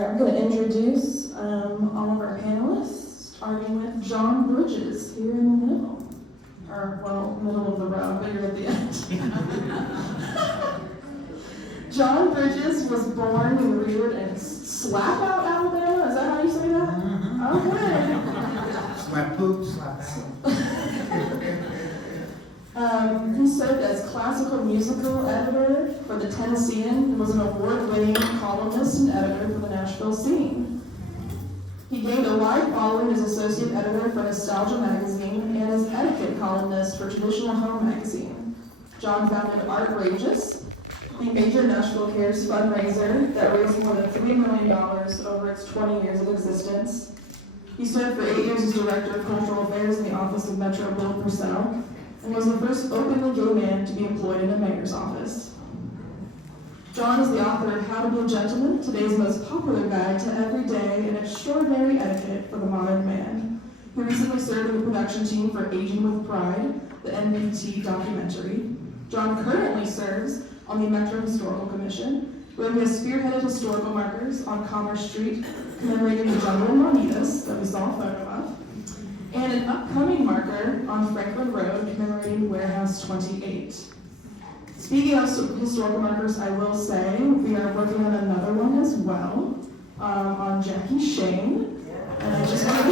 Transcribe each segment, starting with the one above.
All right, I'm going to introduce all of our panelists, starting with John Bridges here in the middle. Or, well, middle of the road, but you're at the end. John Bridges was born and reared in Slapout, Alabama. Is that how you say that? Mm-hmm. Okay. Slap poop, slap out. He served as classical musical editor for the Tennessean and was an award-winning columnist and editor for the Nashville scene. He gained a wide following as associate editor for Nostalgia magazine and as etiquette columnist for Traditional Home magazine. John founded Artrageous, the major Nashville Cares fundraiser that raised more than $3 million over its 20 years of existence. He served for 8 years as director of cultural affairs in the office of Metro Bill Purcell, and was the first openly gay man to be employed in a mayor's office. John is the author of How to Be a Gentleman, today's most popular guide to everyday and extraordinary etiquette for the modern man. He recently served in the production team for Aging with Pride, the NBT documentary. John currently serves on the Metro Historical Commission, where he has spearheaded historical markers on Commerce Street commemorating the jungle in Juanitas that we saw a photo of, and an upcoming marker on Franklin Road commemorating Warehouse 28. Speaking of historical markers, I will say we are working on another one as well, on Jackie Shane. And I just want to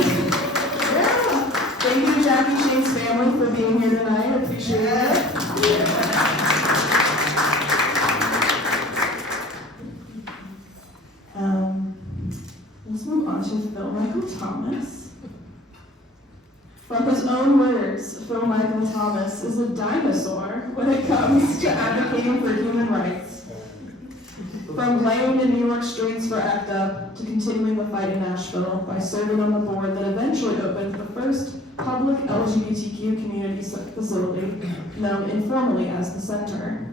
thank you, Jackie Shane's family, for being here tonight. I appreciate it. Let's move on to Phil Michael Thomas. From his own words, Phil Michael Thomas is a dinosaur when it comes to advocating for human rights. From laying the New York streets for ACT UP to continuing the fight in Nashville by serving on the board that eventually opened the first public LGBTQ community facility, known informally as the Center,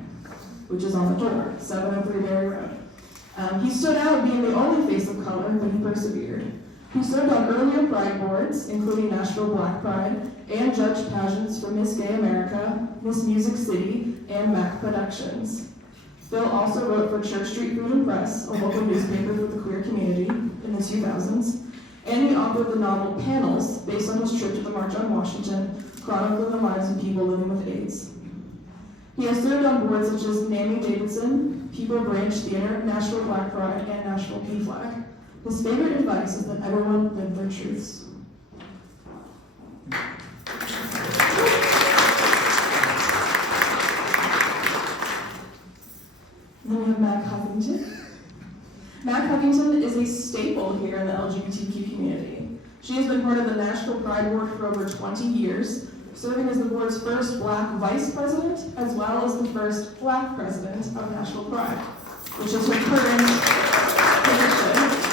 which is on the door, 703 Berry Road. He stood out being the only face of color, but he persevered. He served on earlier Pride boards, including Nashville Black Pride, and judged pageants for Miss Gay America, Miss Music City, and MAC Productions. Phil also wrote for Church Street Food and Press, a local newspaper for the queer community, in the 2000s, and he authored the novel Panels, based on his trip to the March on Washington, chronicling the lives of people living with AIDS. He has served on boards such as Mamie Davidson, People Branch Theater, Nashville Black Pride, and Nashville PFLAG. His favorite advice is that everyone live their truths. Then we have Mac Huffington. Mac Huffington is a staple here in the LGBTQ community. She has been part of the Nashville Pride Board for over 20 years, serving as the board's first Black vice president, as well as the first Black president of Nashville Pride, which is her current position.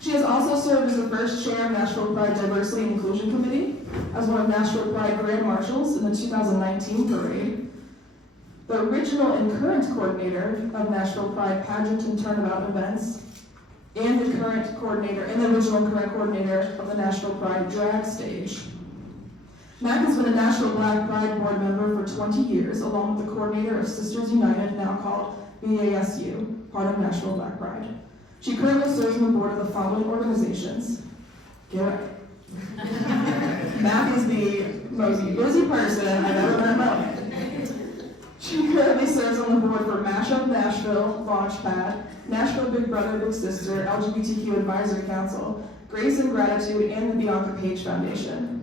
She has also served as the first chair of Nashville Pride Diversity and Inclusion Committee, as one of Nashville Pride Grand Marshals in the 2019 parade, the original and current coordinator of Nashville Pride pageant and turnabout events, and the current coordinator and the original and current coordinator of the Nashville Pride drag stage. Mac has been a Nashville Black Pride board member for 20 years, along with the coordinator of Sisters United, now called BASU, part of Nashville Black Pride. She currently serves on the board of the following organizations. Get it right. Mac is the most busy person I've ever met in my life. She currently serves on the board for Mashup Nashville, Launchpad, Nashville Big Brother Big Sister, LGBTQ Advisory Council, Grace and Gratitude, and the Bianca Page Foundation.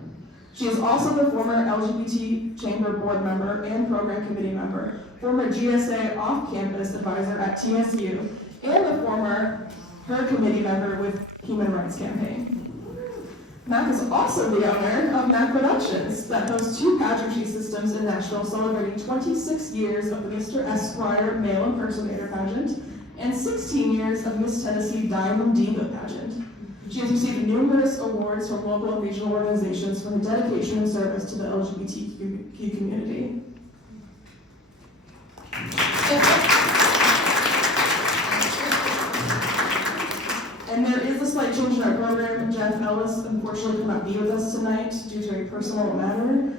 She is also the former LGBT Chamber board member and program committee member, former GSA off-campus advisor at TSU, and the former her committee member with Human Rights Campaign. Mac is also the owner of MAC Productions, that hosts 2 pageantry systems in Nashville, celebrating 26 years of the Mr. Esquire Male Impersonator pageant and 16 years of Miss Tennessee Diamond Diva pageant. She has received numerous awards from local and regional organizations for her dedication and service to the LGBTQ community. And there is a slight change in our program. Jeff Ellis unfortunately could not be with us tonight due to a personal matter.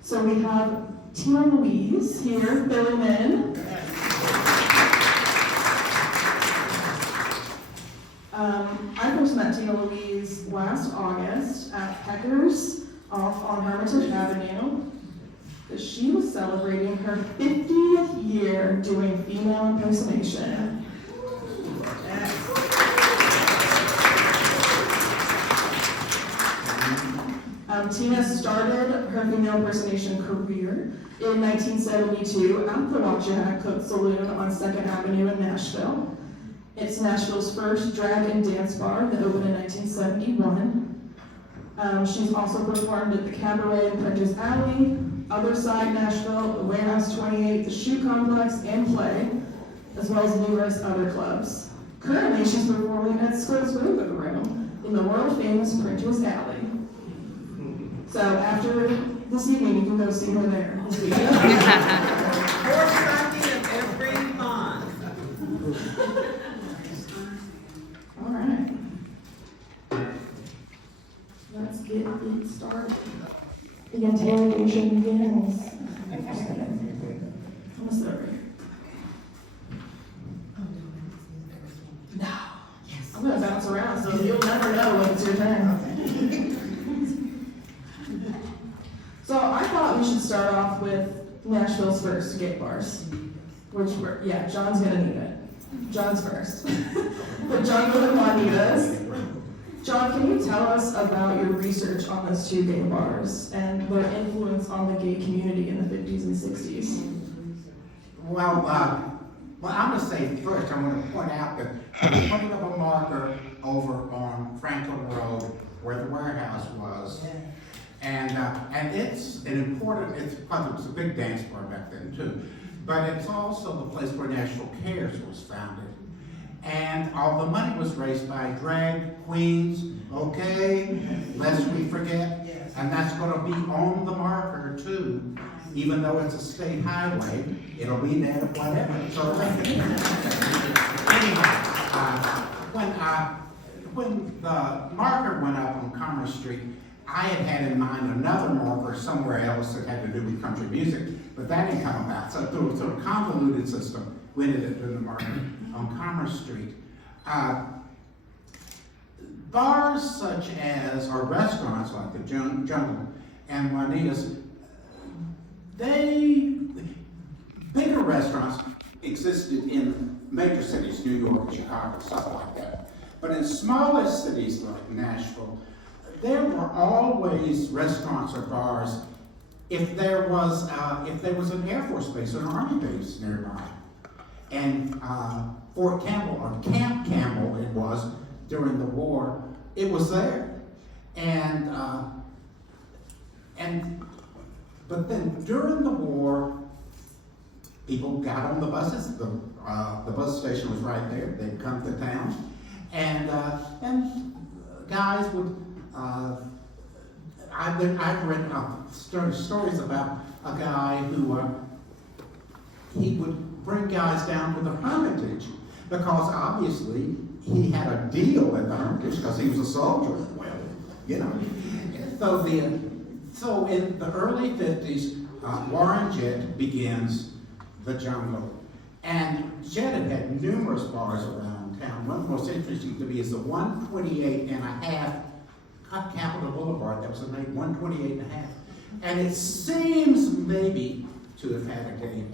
So we have Tina Louise here filling in. I first met Tina Louise last August at Pecker's off on Hermitage Avenue. She was celebrating her 50th year doing female impersonation. Tina started her female impersonation career in 1972 at the Watchahack Saloon on 2nd Avenue in Nashville. It's Nashville's first drag and dance bar that opened in 1971. She's also performed at the Cabaret in Prentice Alley, Other Side Nashville, the Warehouse 28, the Shoe Complex, and Play, as well as numerous other clubs. Currently, she's performing at Square's Room in the world-famous Prentice Alley. So after this evening, you can go see her there this weekend. Horse riding every month. All right. Let's get it started. The interrogation begins. I'm sorry. No. I'm gonna bounce around, so you'll never know when it's your turn. So I thought we should start off with Nashville's first gay bars, which were, yeah, John's gonna need it. John's first. But John and Juanita's. John, can you tell us about your research on those two gay bars and their influence on the gay community in the 50s and 60s? Well, I'm going to say first, I'm going to point out that I'm putting up a marker over on Franklin Road where the warehouse was. And it's an important, because it was a big dance bar back then too, but it's also the place where Nashville Cares was founded. And all the money was raised by drag queens, okay, lest we forget. And that's going to be on the marker too, even though it's a state highway, it'll be there whatever. So anyhow, when the marker went up on Commerce Street, I had in mind another marker somewhere else that had to do with country music, but that didn't come about. So through a sort of convoluted system, we ended up doing the marker on Commerce Street. Bars such as, or restaurants like the Jungle and Juanita's, bigger restaurants existed in major cities, New York, Chicago, stuff like that. But in smaller cities like Nashville, there were always restaurants or bars if there was an Air Force base or an Army base nearby. And Fort Campbell, or Camp Campbell it was during the war, it was there. But then during the war, people got on the buses. The bus station was right there. They'd come to town, and guys would. I've written stories about a guy who he would bring guys down to the Hermitage because obviously he had a deal at the Hermitage because he was a soldier. Well, you know. So in the early 50s, Warren Jett begins the Jungle. And Jett had numerous bars around town. One of the most interesting to me is the 128 and a half up Capitol Boulevard. That was the name, 128 and a half. And it seems maybe to have had a gay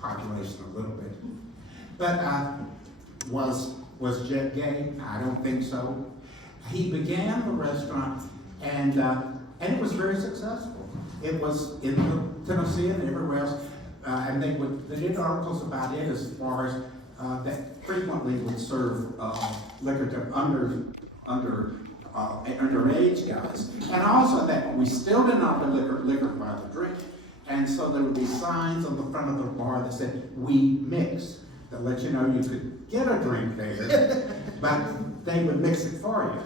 population a little bit. But was Jett gay? I don't think so. He began the restaurant, and it was very successful. It was in Tennessee and everywhere else, and they did articles about it as far as that frequently would serve liquor to underage guys, and also that we still did not have liquor by the drink, and so there would be signs on the front of the bar that said "We mix," that let you know you could get a drink there, but they would mix it for you.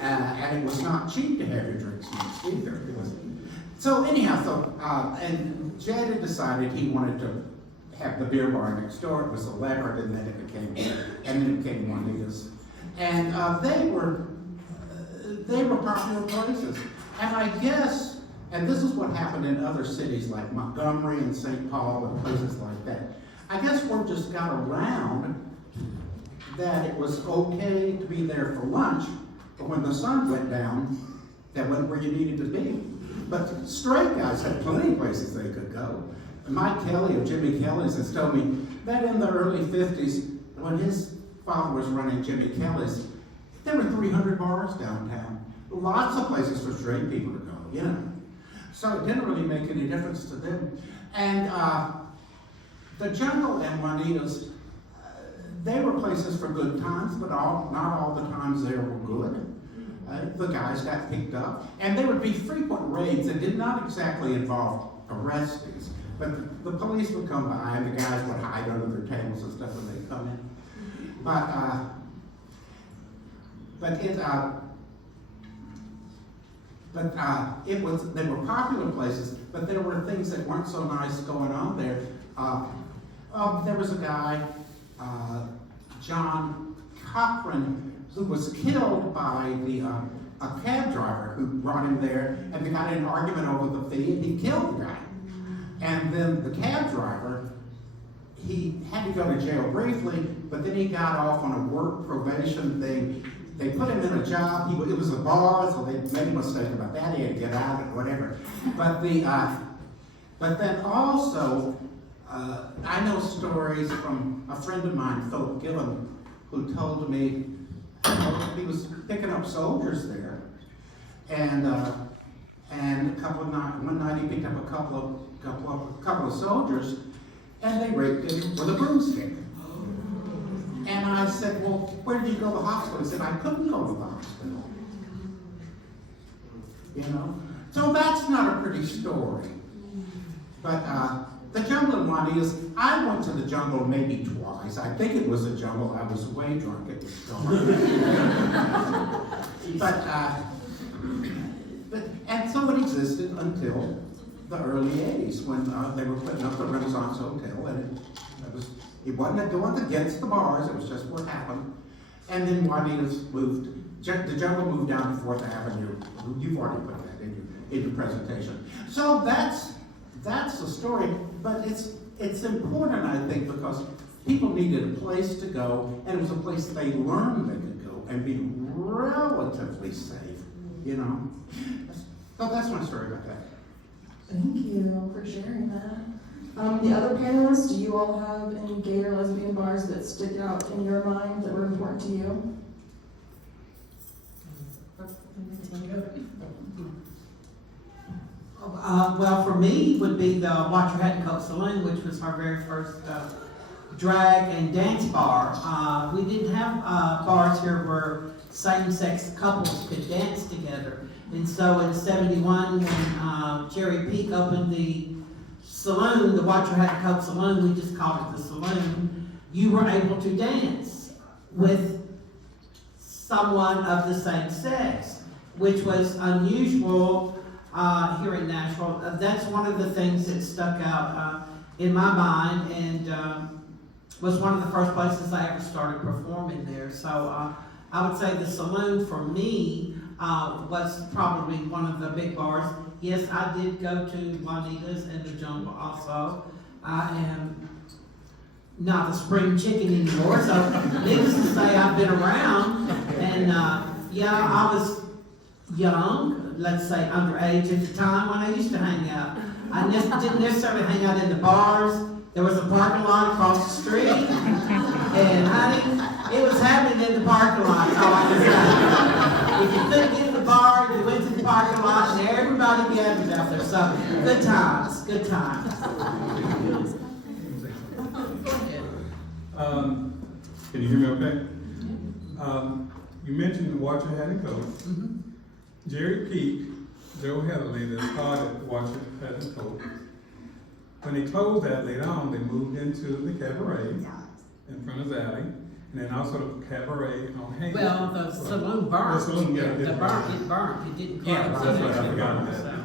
And it was not cheap to have your drinks mixed either. So anyhow, and Jett had decided he wanted to have the beer bar next door. It was a Leopard, and then it became Juanita's. And they were popular places. And I guess, and this is what happened in other cities like Montgomery and St. Paul and places like that. I guess word just got around that it was okay to be there for lunch, but when the sun went down, that wasn't where you needed to be. But straight guys had plenty of places they could go. Mike Kelly of Jimmy Kelly's has told me that in the early 50s, when his father was running Jimmy Kelly's, there were 300 bars downtown. Lots of places for straight people to go, you know. So it didn't really make any difference to them. And the Jungle and Juanita's, they were places for good times, but not all the times they were good. The guys got picked up, and there would be frequent raids that did not exactly involve arrestees, but the police would come by and the guys would hide under their tables and stuff when they come in. They were popular places, but there were things that weren't so nice going on there. There was a guy, John Cochran, who was killed by a cab driver who brought him there, and they got in an argument over the fee, and he killed the guy. And then the cab driver, he had to go to jail briefly, but then he got off on a work probation thing. They put him in a job. It was a bar, so they made a mistake about that. He had to get out and whatever. But then also, I know stories from a friend of mine, Philip Gillen, who told me he was picking up soldiers there, and one night he picked up a couple of soldiers, and they raped him with a broomstick. And I said, well, where did you go to the hospital? He said, I couldn't go to the hospital. You know? So that's not a pretty story. But the Jungle in Juanita's, I went to the Jungle maybe twice. I think it was a Jungle. I was way drunk at the store. And so it existed until the early 80s when they were putting up the Renaissance Hotel, and it wasn't against the bars, it was just what happened. And then Juanita's the Jungle moved down to 4th Avenue. You've already put that in your presentation. So that's the story, but it's important, I think, because people needed a place to go, and it was a place they learned they could go and be relatively safe, you know. So that's my story about that. Thank you for sharing that. The other panelists, do you all have any gay or lesbian bars that stick out in your mind that were important to you? Well, for me, would be the Watch Your Hat and Coat Saloon, which was our very first drag and dance bar. We didn't have bars here where same-sex couples could dance together. And so in '71, when Jerry Peak opened the saloon, the Watch Your Hat and Coat Saloon, we just called it the saloon, you were able to dance with someone of the same sex, which was unusual here in Nashville. That's one of the things that stuck out in my mind, and was one of the first places I ever started performing there. So I would say the saloon for me was probably one of the big bars. Yes, I did go to Juanita's and the Jungle also. I am not a spring chicken anymore, so needless to say, I've been around. And yeah, I was young, let's say underage at the time when I used to hang out. I didn't necessarily hang out in the bars. There was a parking lot across the street, and honey, it was happening in the parking lot. That's all I can say. If you couldn't get in the bar, you went to the parking lot, and everybody gathered out there. So good times, good times. Can you hear me okay? You mentioned the Watch Your Hat and Coat. Mm-hmm. Jerry Peak, Joe Heatherly, that started Watch Your Hat and Coat. When they closed that later on, they moved into the cabaret in front of Zally, and then also the cabaret on Hayes. Well, the saloon burnt. The saloon, yeah, It burnt. It didn't close. Yeah, that's what I forgot So, that.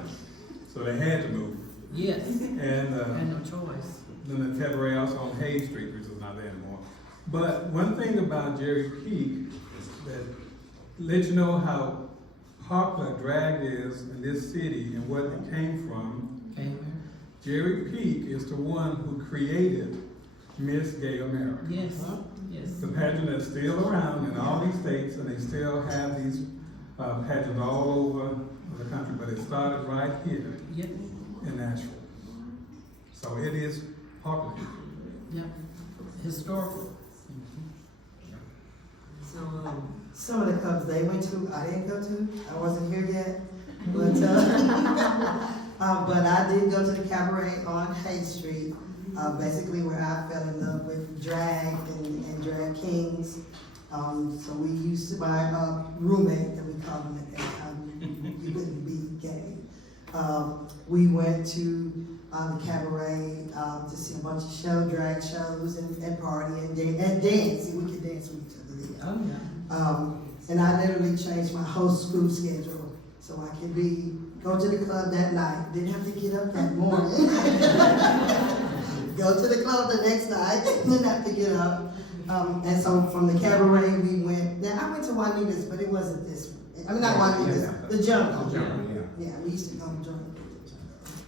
So they had to move. yes, And no choice. then the cabaret also on Hayes Street, which is not there anymore. But one thing about Jerry Peak that lets you know how popular drag is in this city and what it came from. Okay. Jerry Peak is the one who created Miss Gay America. Yes, yes. The pageant that's still around in all these states, and they still have these pageants all over the country, but it started right here Yep, in Nashville. So it is popular. yep. Historical. So, some of the clubs they went to, I didn't go to. I wasn't here yet, but but I did go to the cabaret on Hay Street, basically where I fell in love with drag and drag kings. So we used to buy a roommate that we called him at that time. You couldn't be gay. We went to the cabaret to see a bunch of drag shows and party and dance. We could dance with each other there. Oh, yeah. And I literally changed my whole school schedule so I could go to the club that night. Didn't have to get up that morning. Go to the club the next night. Didn't have to get up. And so from the cabaret we went. Now I went to Juanita's, but it wasn't this one. I mean not Juanita's, the Jungle. Yeah, we used to go to Jungle.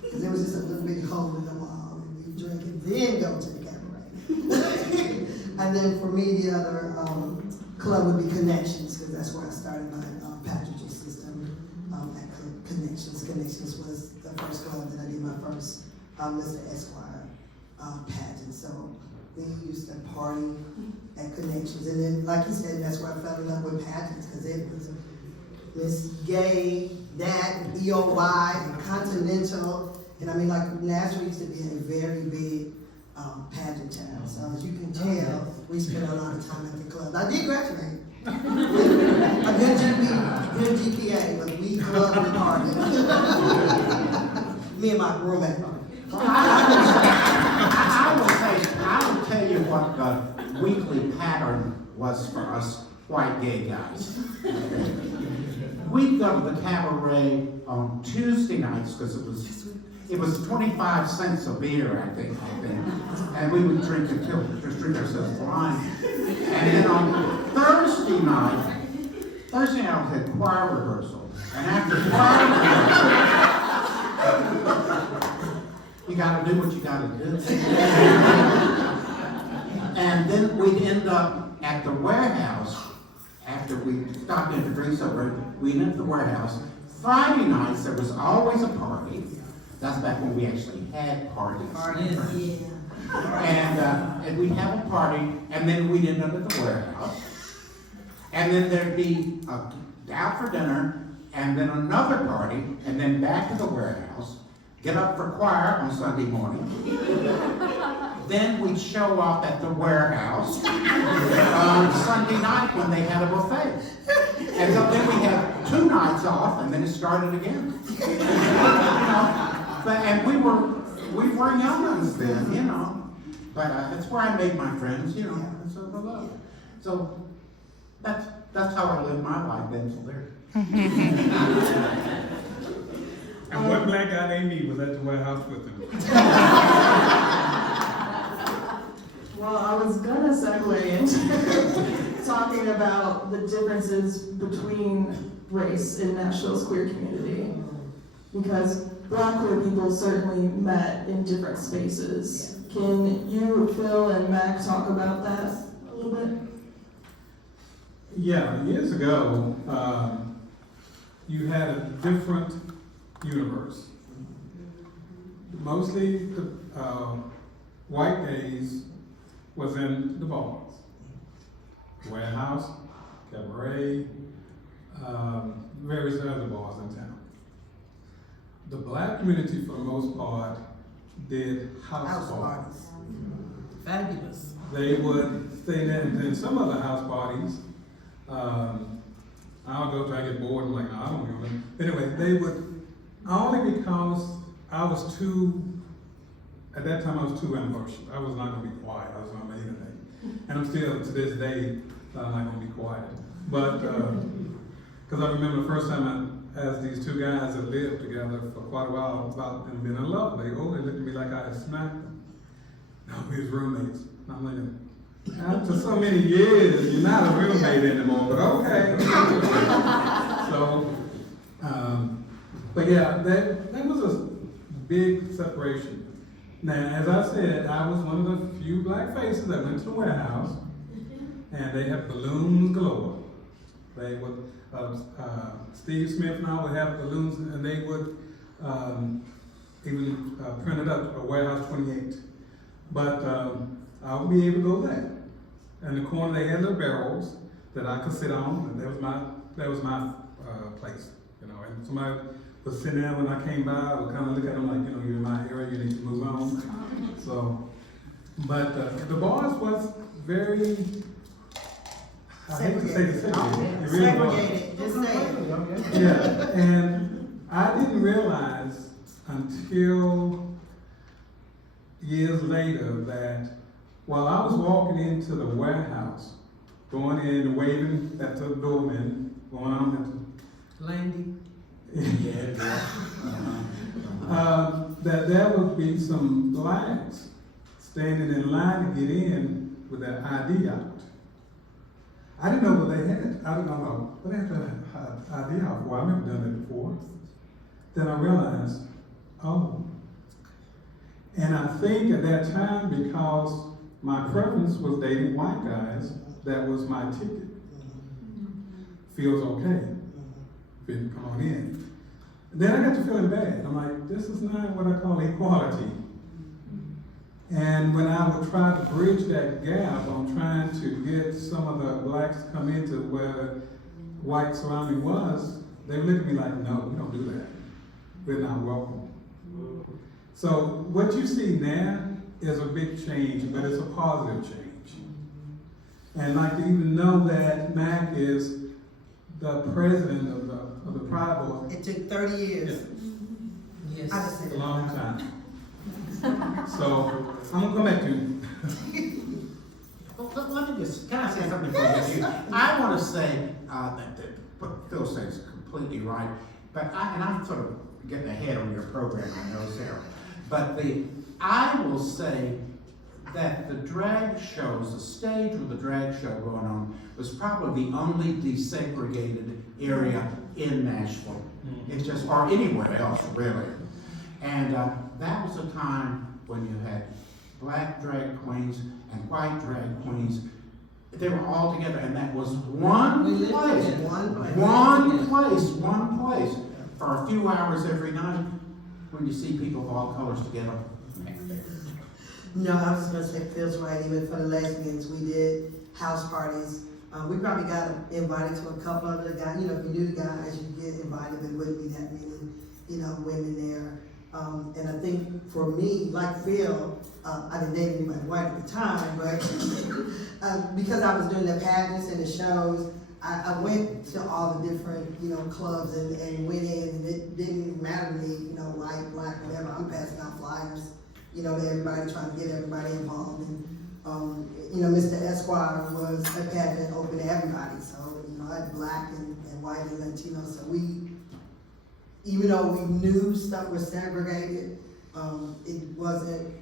Because there was just a little bit hole in the wall, and we drink and then go to the cabaret. And then for me, the other club would be Connections, because that's where I started my pageantry system at Connections. Connections was the first club that I did my first Mr. Esquire pageant. So we used to party at Connections, and then, like you said, that's where I fell in love with pageants, because it was Miss Gay, that, EOY, Continental, and I mean, like, Nashville used to be a very big pageant town. So as you can tell, we spent a lot of time at the club. I did graduate. A good GPA, but we clubbed and partied. Me and my roommate. I will tell you what the weekly pattern was for us white gay guys. We'd go to the cabaret on Tuesday nights because it was 25 cents a beer, I think, and we would drink until drink ourselves blind. And then on Thursday night we had choir rehearsal, and after choir rehearsal, you got to do what you got to do. And then we'd end up at the warehouse after we stopped in to drink sober. We'd end up at the warehouse. Friday nights there was always a party. That's back when we actually had parties. And we'd have a party, and then we'd end up at the warehouse. And then there'd be out for dinner, and then another party, and then back to the warehouse. Get up for choir on Sunday morning. Then we'd show up at the warehouse on Sunday night when they had a buffet. And so then we had 2 nights off, and then it started again. And we were young ones then, But that's where I made my friends, and so the love. So that's how I lived my life then till there. And what black guy named me was at the warehouse with him. Well, I was gonna segue into talking about the differences between race in Nashville's queer community. Because Black queer people certainly met in different spaces. Can you, Phil, and Mac talk about that a little bit? Yeah, years ago, you had a different universe. Mostly the white gays was in the bars. Warehouse, cabaret, various other bars in town. The black community, for the most part, did house parties. Fabulous. They would stay there, and then some other house parties, I'll go try to get bored, I'm like, no, I don't want to. Anyway, they would, only because I was at that time I was too ambitious. I was not going to be quiet, I was going to make anything. And I'm still, to this day, I'm not going to be quiet. But, because I remember the first time I asked these 2 guys that lived together for quite a while about them being in love. They looked at me like I had smacked them. No, we was roommates. And I'm like, after so many years, you're not a roommate anymore, but okay. So, but yeah, that was a big separation. Now, as I said, I was one of the few black faces that went to the warehouse, and they had balloons galore. They would, Steve Smith and I would have balloons, and they would even print it up, a Warehouse 28. But I would be able to go there. In the corner, they had little barrels that I could sit on, and that was my place, you know. And somebody was sitting there when I came by, I would kind of look at them like, you know, you're in my area, you need to move on. So, but the bars was very, I hate to say the segregated. It really was. Segregated, just say it. Yeah, and I didn't realize until years later that while I was walking into the warehouse, going in and waving at the doorman, going on Landy. that there would be some blacks standing in line to get in with their ID out. I didn't know what they had. I didn't know what they had to ID out for. I've never done that before. Then I realized, oh. And I think at that time, because my preference was dating white guys, that was my ticket. Feels okay. Come on in. Then I got to feeling bad. I'm like, this is not what I call equality. And when I would try to bridge that gap on trying to get some of the blacks to come into where the white surrounding was, they would look at me like, no, we don't do that. We're not welcome. So what you see now is a big change, but it's a positive change. And like to even know that Mac is the president of the Pride Board. It took 30 years. Yes. I just said A it. long time. So I'm gonna come back to you. Well, let me just, can I say something before you do? I want to say that what Phil says is completely right, but I'm sort of getting ahead on your program, I know, Sarah. But I will say that the drag shows, the stage with the drag show going on, was probably the only desegregated area in Nashville. It's just, or anywhere else, really. And that was a time when you had black drag queens and white drag queens. They were all together, and that was one place. One place. For a few hours every night, when you see people of all colors together. No, I was just gonna say Phil's right, even for the lesbians, we did house parties. We probably got invited to a couple of the guys, you know, if you knew the guys, you get invited, but it wouldn't be that many, you know, women there. And I think for me, like Phil, I didn't date anybody white at the time, but because I was doing the pageants and the shows, I went to all the different, you know, clubs and went in, and it didn't matter to me, you know, white, black, whatever. I'm passing out flyers, you know, to everybody, trying to get everybody involved. And, you know, Mr. Esquire was a pageant open to everybody. So, you know, I had black and white and Latino. So we, even though we knew stuff was segregated, it wasn't,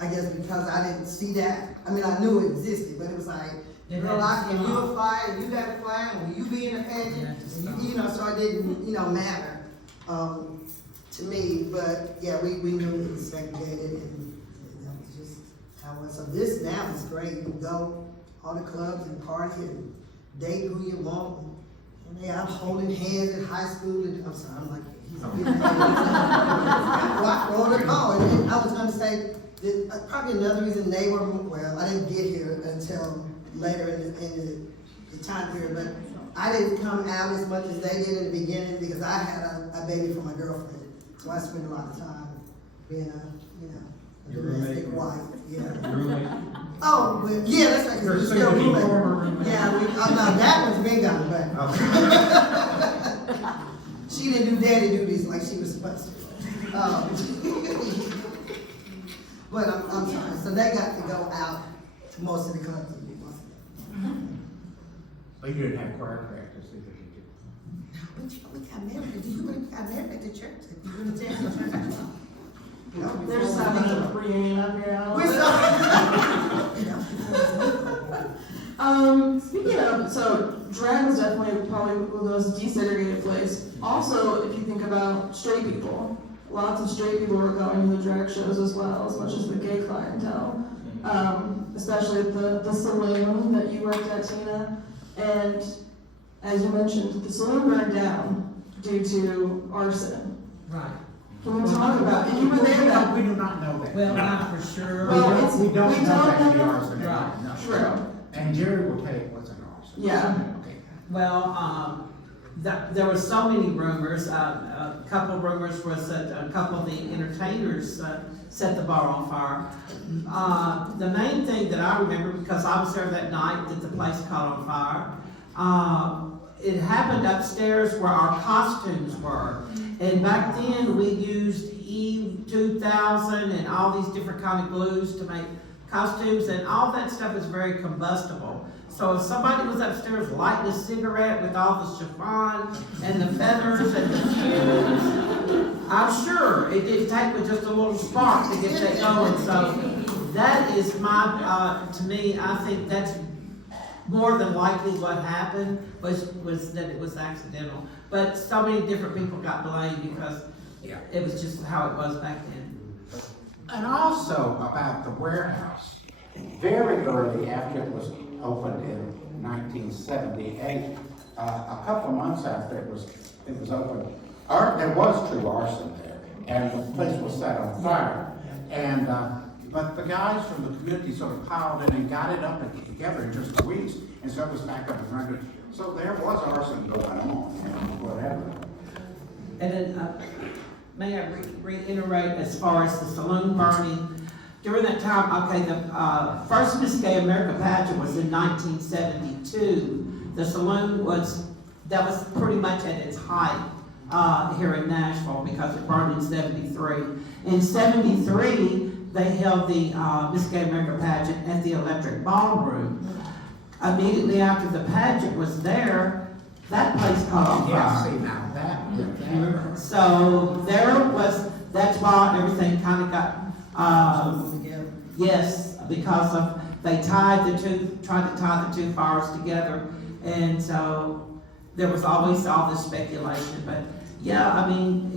I guess because I didn't see that. I mean, I knew it existed, but it was like, girl, I give you a flyer, and you got a flyer, and will you be in a pageant? You know, so it didn't, you know, matter to me. But yeah, we knew it was segregated, and that was just how it was. So this now is great. You can go all the clubs and party and date who you want. And they out holding hands in high school. And, I'm sorry, I'm like, and I was going to say, probably another reason they were, well, I didn't get here until later in the time period, but I didn't come out as much as they did in the beginning because I had a baby for my girlfriend. So I spent a lot of time being a domestic wife. Yeah. Oh, but yeah, that's right. You're still roommate. Yeah, no, that one's been gone, but she didn't do daddy duties like she was supposed to. But I'm sorry. So they got to go out to most of the clubs. But you didn't have choir practice either, did you? No, we got married. You got married at the church. You went to church. No, There's having a reunion up here. Speaking of, so drag was definitely probably one of those desegregated places. Also, if you think about straight people, lots of straight people were going to the drag shows as well, as much as the gay clientele. Especially at the saloon that you worked at, Tina. And as you mentioned, the saloon burned down due to arson. Right. Can we talk about it? You were there that. We do not know that. Well, not for sure. Well, We don't know that the know. arson. Right. No. True. And Jerry will tell you what's an arson. Yeah. Okay. Well, there were so many rumors. A couple of rumors was that a couple of the entertainers set the bar on fire. The main thing that I remember, because I was there that night that the place caught on fire, it happened upstairs where our costumes were. And back then, we used E2000 and all these different kind of glues to make costumes, and all that stuff is very combustible. So if somebody was upstairs lighting a cigarette with all the chiffon and the feathers and the fumes, I'm sure it didn't take but just a little spark to get that going. So that is to me, I think that's more than likely what happened was that it was accidental. But so many different people got blamed because Yeah. it was just how it was back then. And also about the warehouse. Very early after it was opened in 1978, a couple of months after it was opened, there was true arson there, and the place was set on fire. And but the guys from the community sort of piled in and got it up and together in just weeks, and so it was back up and running. So there was arson going on, and whatever. And then, may I reiterate as far as the saloon burning? During that time, okay, the first Miss Gay America pageant was in 1972. The saloon was pretty much at its height here in Nashville because it burned in 73. In 73, they held the Miss Gay America pageant at the Electric Ballroom. Immediately after the pageant was there, that place caught on Yeah, fire. see now that. So that's why everything kind of got, yes, because of, they tried to tie the two fires together. And so there was always all this speculation, but yeah, I mean,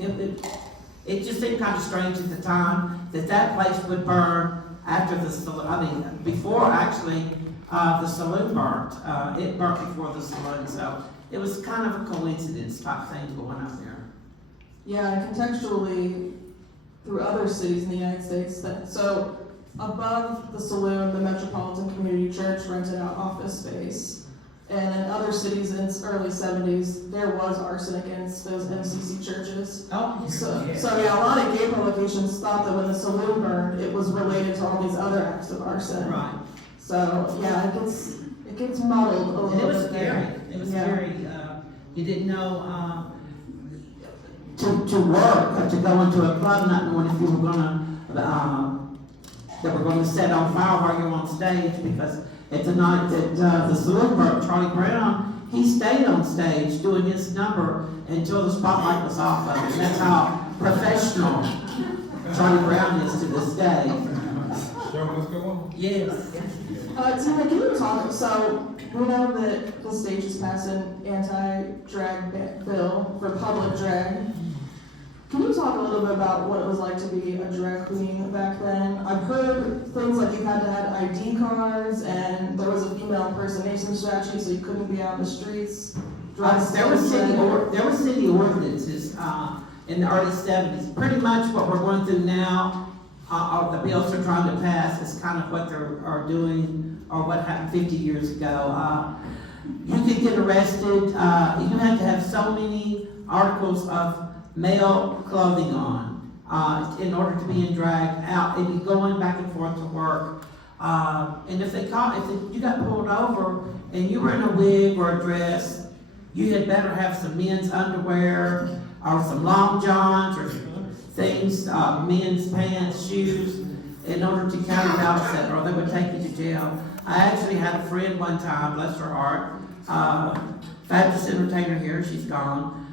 it just seemed kind of strange at the time that place would burn after the saloon, before actually, the saloon burnt. It burnt before the saloon, so it was kind of a coincidence type thing going on there. Yeah, and contextually, through other cities in the United States, so above the saloon, the Metropolitan Community Church rented out office space. And in other cities in the early 70s, there was arson against those MCC churches. Oh, So yeah, a lot of gay publications thought that when the saloon burned, it was related to all these other acts of arson. right. So yeah, it gets muddled a And little it was bit scary. there. It was Yeah. scary. You didn't know to work, to go into a club, not knowing if you were that were going to set on fire while you're on stage, because at the night that the saloon burnt, Charlie Brown, he stayed on stage doing his number until the spotlight was off of it. And that's how professional Charlie Brown is to this day. Show must go on. Yes. Tina, can you talk, so we know that the state is passing anti-drag bill for public drag. Can you talk a little bit about what it was like to be a drag queen back then? I've heard things like you had to have ID cards, and there was a female impersonation statute, so you couldn't be out in the streets. There were city ordinances in the early 70s. Pretty much what we're going through now, the bills they're trying to pass is kind of what they are doing, or what happened 50 years ago. You could get arrested. You had to have so many articles of male clothing on in order to be in drag out and be going back and forth to work. And if you got pulled over and you were in a wig or a dress, you had better have some men's underwear or some long johns or things, men's pants, shoes, in order to counterbalance it, or they would take you to jail. I actually had a friend one time, bless her heart, fabulous entertainer here, she's gone,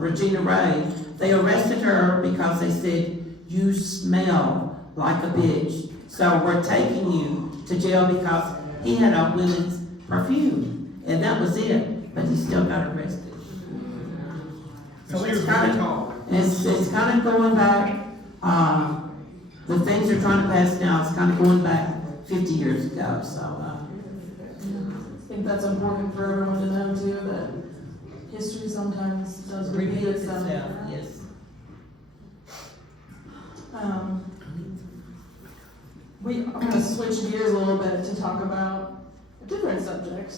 Regina Ray. They arrested her because they said, "You smell like a bitch, so we're taking you to jail," because he had a women's perfume, and that was it, but he still got arrested. So So she it's was very kind of, tall. And it's kind of going back, the things they're trying to pass now, it's kind of going back 50 years ago, so, I think that's important for everyone to know too, that history sometimes does repeat itself. Yes. I'm gonna switch gears a little bit to talk about a different subject.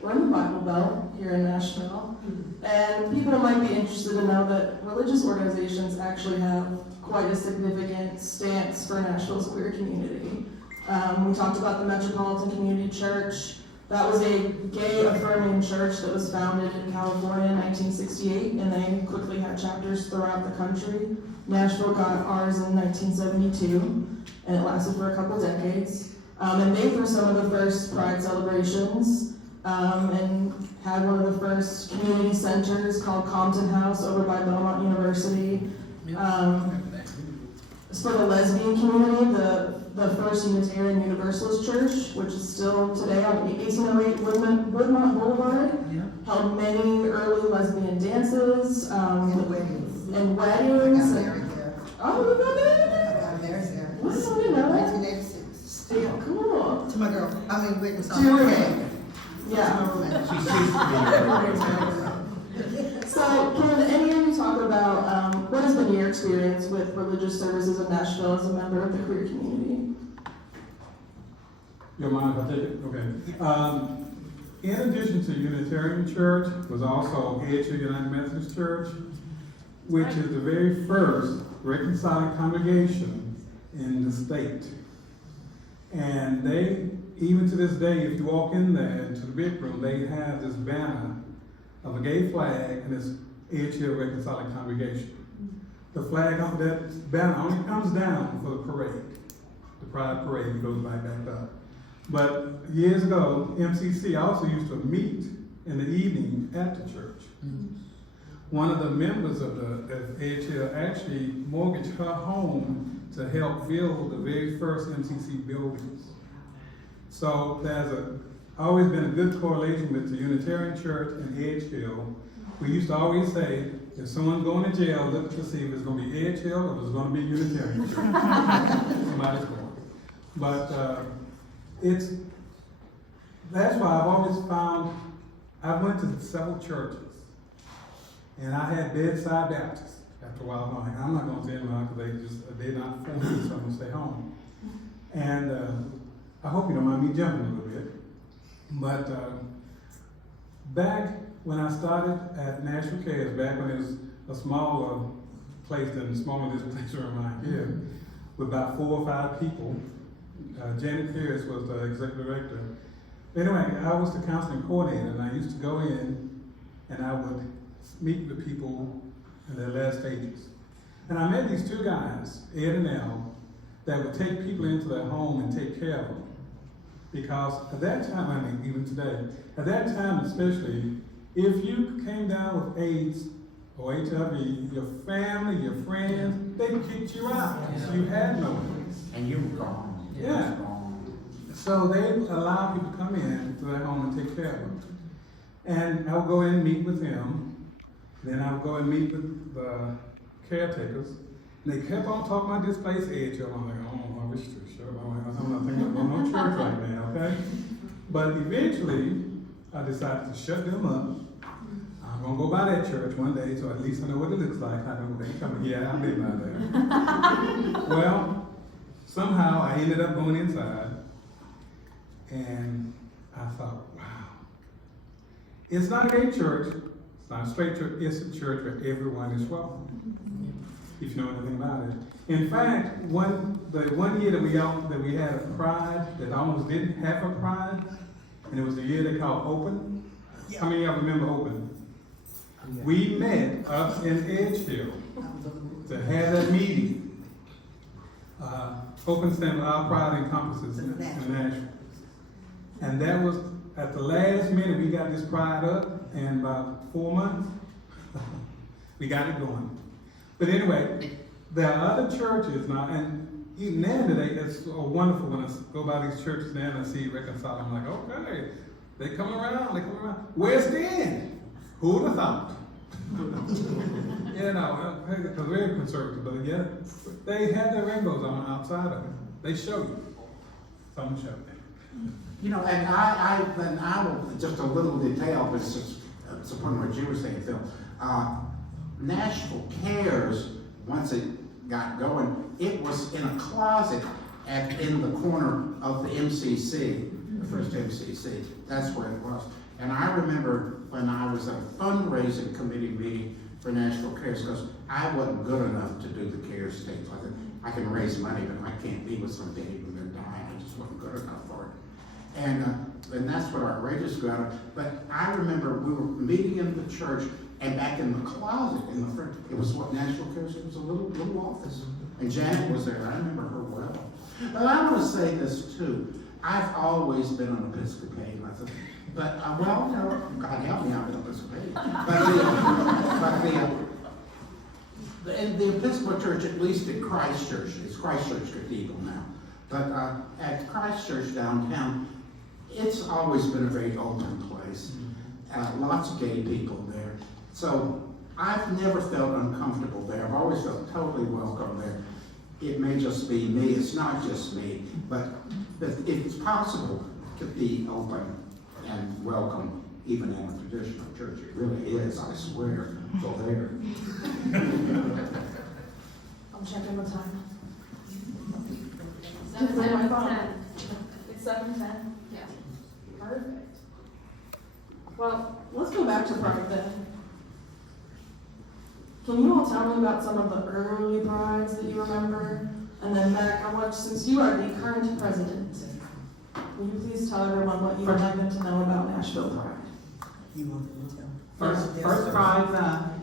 We're in the Bible Belt here in Nashville, and people might be interested to know that religious organizations actually have quite a significant stance for Nashville's queer community. We talked about the Metropolitan Community Church. That was a gay affirming church that was founded in California in 1968, and they quickly had chapters throughout the country. Nashville got ours in 1972, and it lasted for a couple decades. And they threw some of the first Pride celebrations, and had one of the first community centers called Compton House over by Belmont University. As for the lesbian community, the first Unitarian Universalist Church, which is still today on 1808 Woodmont Boulevard, held many early lesbian dances, And weddings. and I got weddings. married there. Oh, you got I married? got married there. What? I didn't know that. 1986. Still cool. To my girl, witness To on your my roommate. Yeah. She ceased to So, can any of you talk about what has been your experience with religious services in Nashville as a member of the queer community? You don't mind if I take it? Okay. In addition to Unitarian Church, was also Edgehill United Methodist Church, which is the very first reconciling congregation in the state. And they, even to this day, if you walk in there to the big room, they have this banner of a gay flag and this Edgehill Reconciling Congregation. The flag on that banner only comes down for the parade, the Pride Parade, and goes right back up. But years ago, MCC also used to meet in the evening at the church. One of the members of Edgehill actually mortgaged her home to help build the very first MCC buildings. So there's always been a good correlation with the Unitarian Church and Edgehill. We used to always say, if someone's going to jail, look to see if it's going to be Edgehill or if it's going to be Unitarian Church. Somebody's going. But that's why I've always found, I went to several churches, and I had bedside Baptists. After a while, I'm like, I'm not going to tell them because they're not for me, so I'm going to stay home. And I hope you don't mind me jumping a little bit. But back when I started at Nashville Cares, back when it was a smaller place than smaller this place around here, with about 4 or 5 people. Janet Pierce was the executive director. Anyway, I was the counseling coordinator, and I used to go in and I would meet with people in their last stages. And I met these 2 guys, Ed and Al, that would take people into their home and take care of them. Because at that time, I mean, even today, at that time especially, if you came down with AIDS or HIV, your family, your friends, they kicked you out. So you had no one. And you were gone. Yeah. So they allow people to come in to their home and take care of them. And I would go in and meet with them. Then I would go and meet with the caretakers. And they kept on talking about this place, Edgehill. I'm like, oh, I wish to sure. I'm not thinking about no church right now, okay? But eventually, I decided to shut them up. I'm gonna go by that church one day, so at least I know what it looks like. I know they coming. Yeah, I've been by there. Well, somehow I ended up going inside, and I thought, wow, it's not a gay church. It's not a straight church. It's a church where everyone is welcome. If you know anything about it. In fact, the one year that we had a Pride that almost didn't have a Pride, and it was the year they called Open. How many of y'all remember Open? We met up in Edgehill to have that meeting. Open stands for Our Pride Encompasses in Nashville. And that was at the last minute we got this Pride up, and about 4 months, we got it going. But anyway, there are other churches now, and even now today, it's so wonderful when I go by these churches now and I see reconcile. I'm like, okay, they come around. Where's the end? Who would have thought? You know, because we're conservative, but yet, they had their rainbows on outside of it. They show you. Some show you. You know, and I will, just a little detail, but it's just supporting what you were saying, Phil. Nashville Cares, once it got going, it was in a closet in the corner of the MCC, the first MCC. That's where it was. And I remember when I was at a fundraising committee meeting for Nashville Cares, because I wasn't good enough to do the CARES things. I can raise money, but I can't be with somebody when they're dying. I just wasn't good enough for it. And that's what our outrageous got on. But I remember we were meeting in the church, and back in the closet in the front, it was what Nashville Cares, it was a little office. And Janet was there, I remember her well. But I want to say this too. I've always been an Episcopalian. But, well, you know, God help me, I've been Episcopalian. But in the Episcopal Church, at least at Christ Church, it's Christ Church Cathedral now. But at Christ Church downtown, it's always been a very open place. Lots of gay people there. So I've never felt uncomfortable there. I've always felt totally welcome there. It may just be me, it's not just me, but it's possible to be open and welcome even in a traditional church. It really is, I swear. So there. I'm checking the time. 7:10. It's 7:10. Yeah. Perfect. Well, let's go back to Pride then. Can you all tell me about some of the early prides that you remember? And then Mac, I want, since you are the current president, will you please tell everyone what you would like them to know about Nashville Pride? You want me to tell? First pride,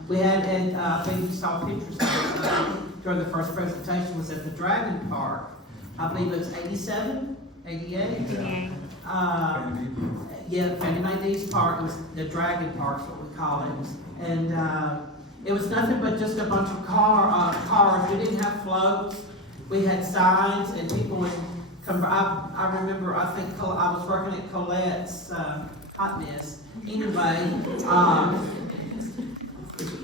we had, and I think you saw pictures of it during the first presentation, was at the Dragon Park. I believe it was 87, 88. Yeah, Fannie Mae Dees Park was the Dragon Park, is what we call it. And it was nothing but just a bunch of cars. We didn't have floats. We had signs, and people would come. I remember, I think I was working at Colette's Hot Mess. Anyway,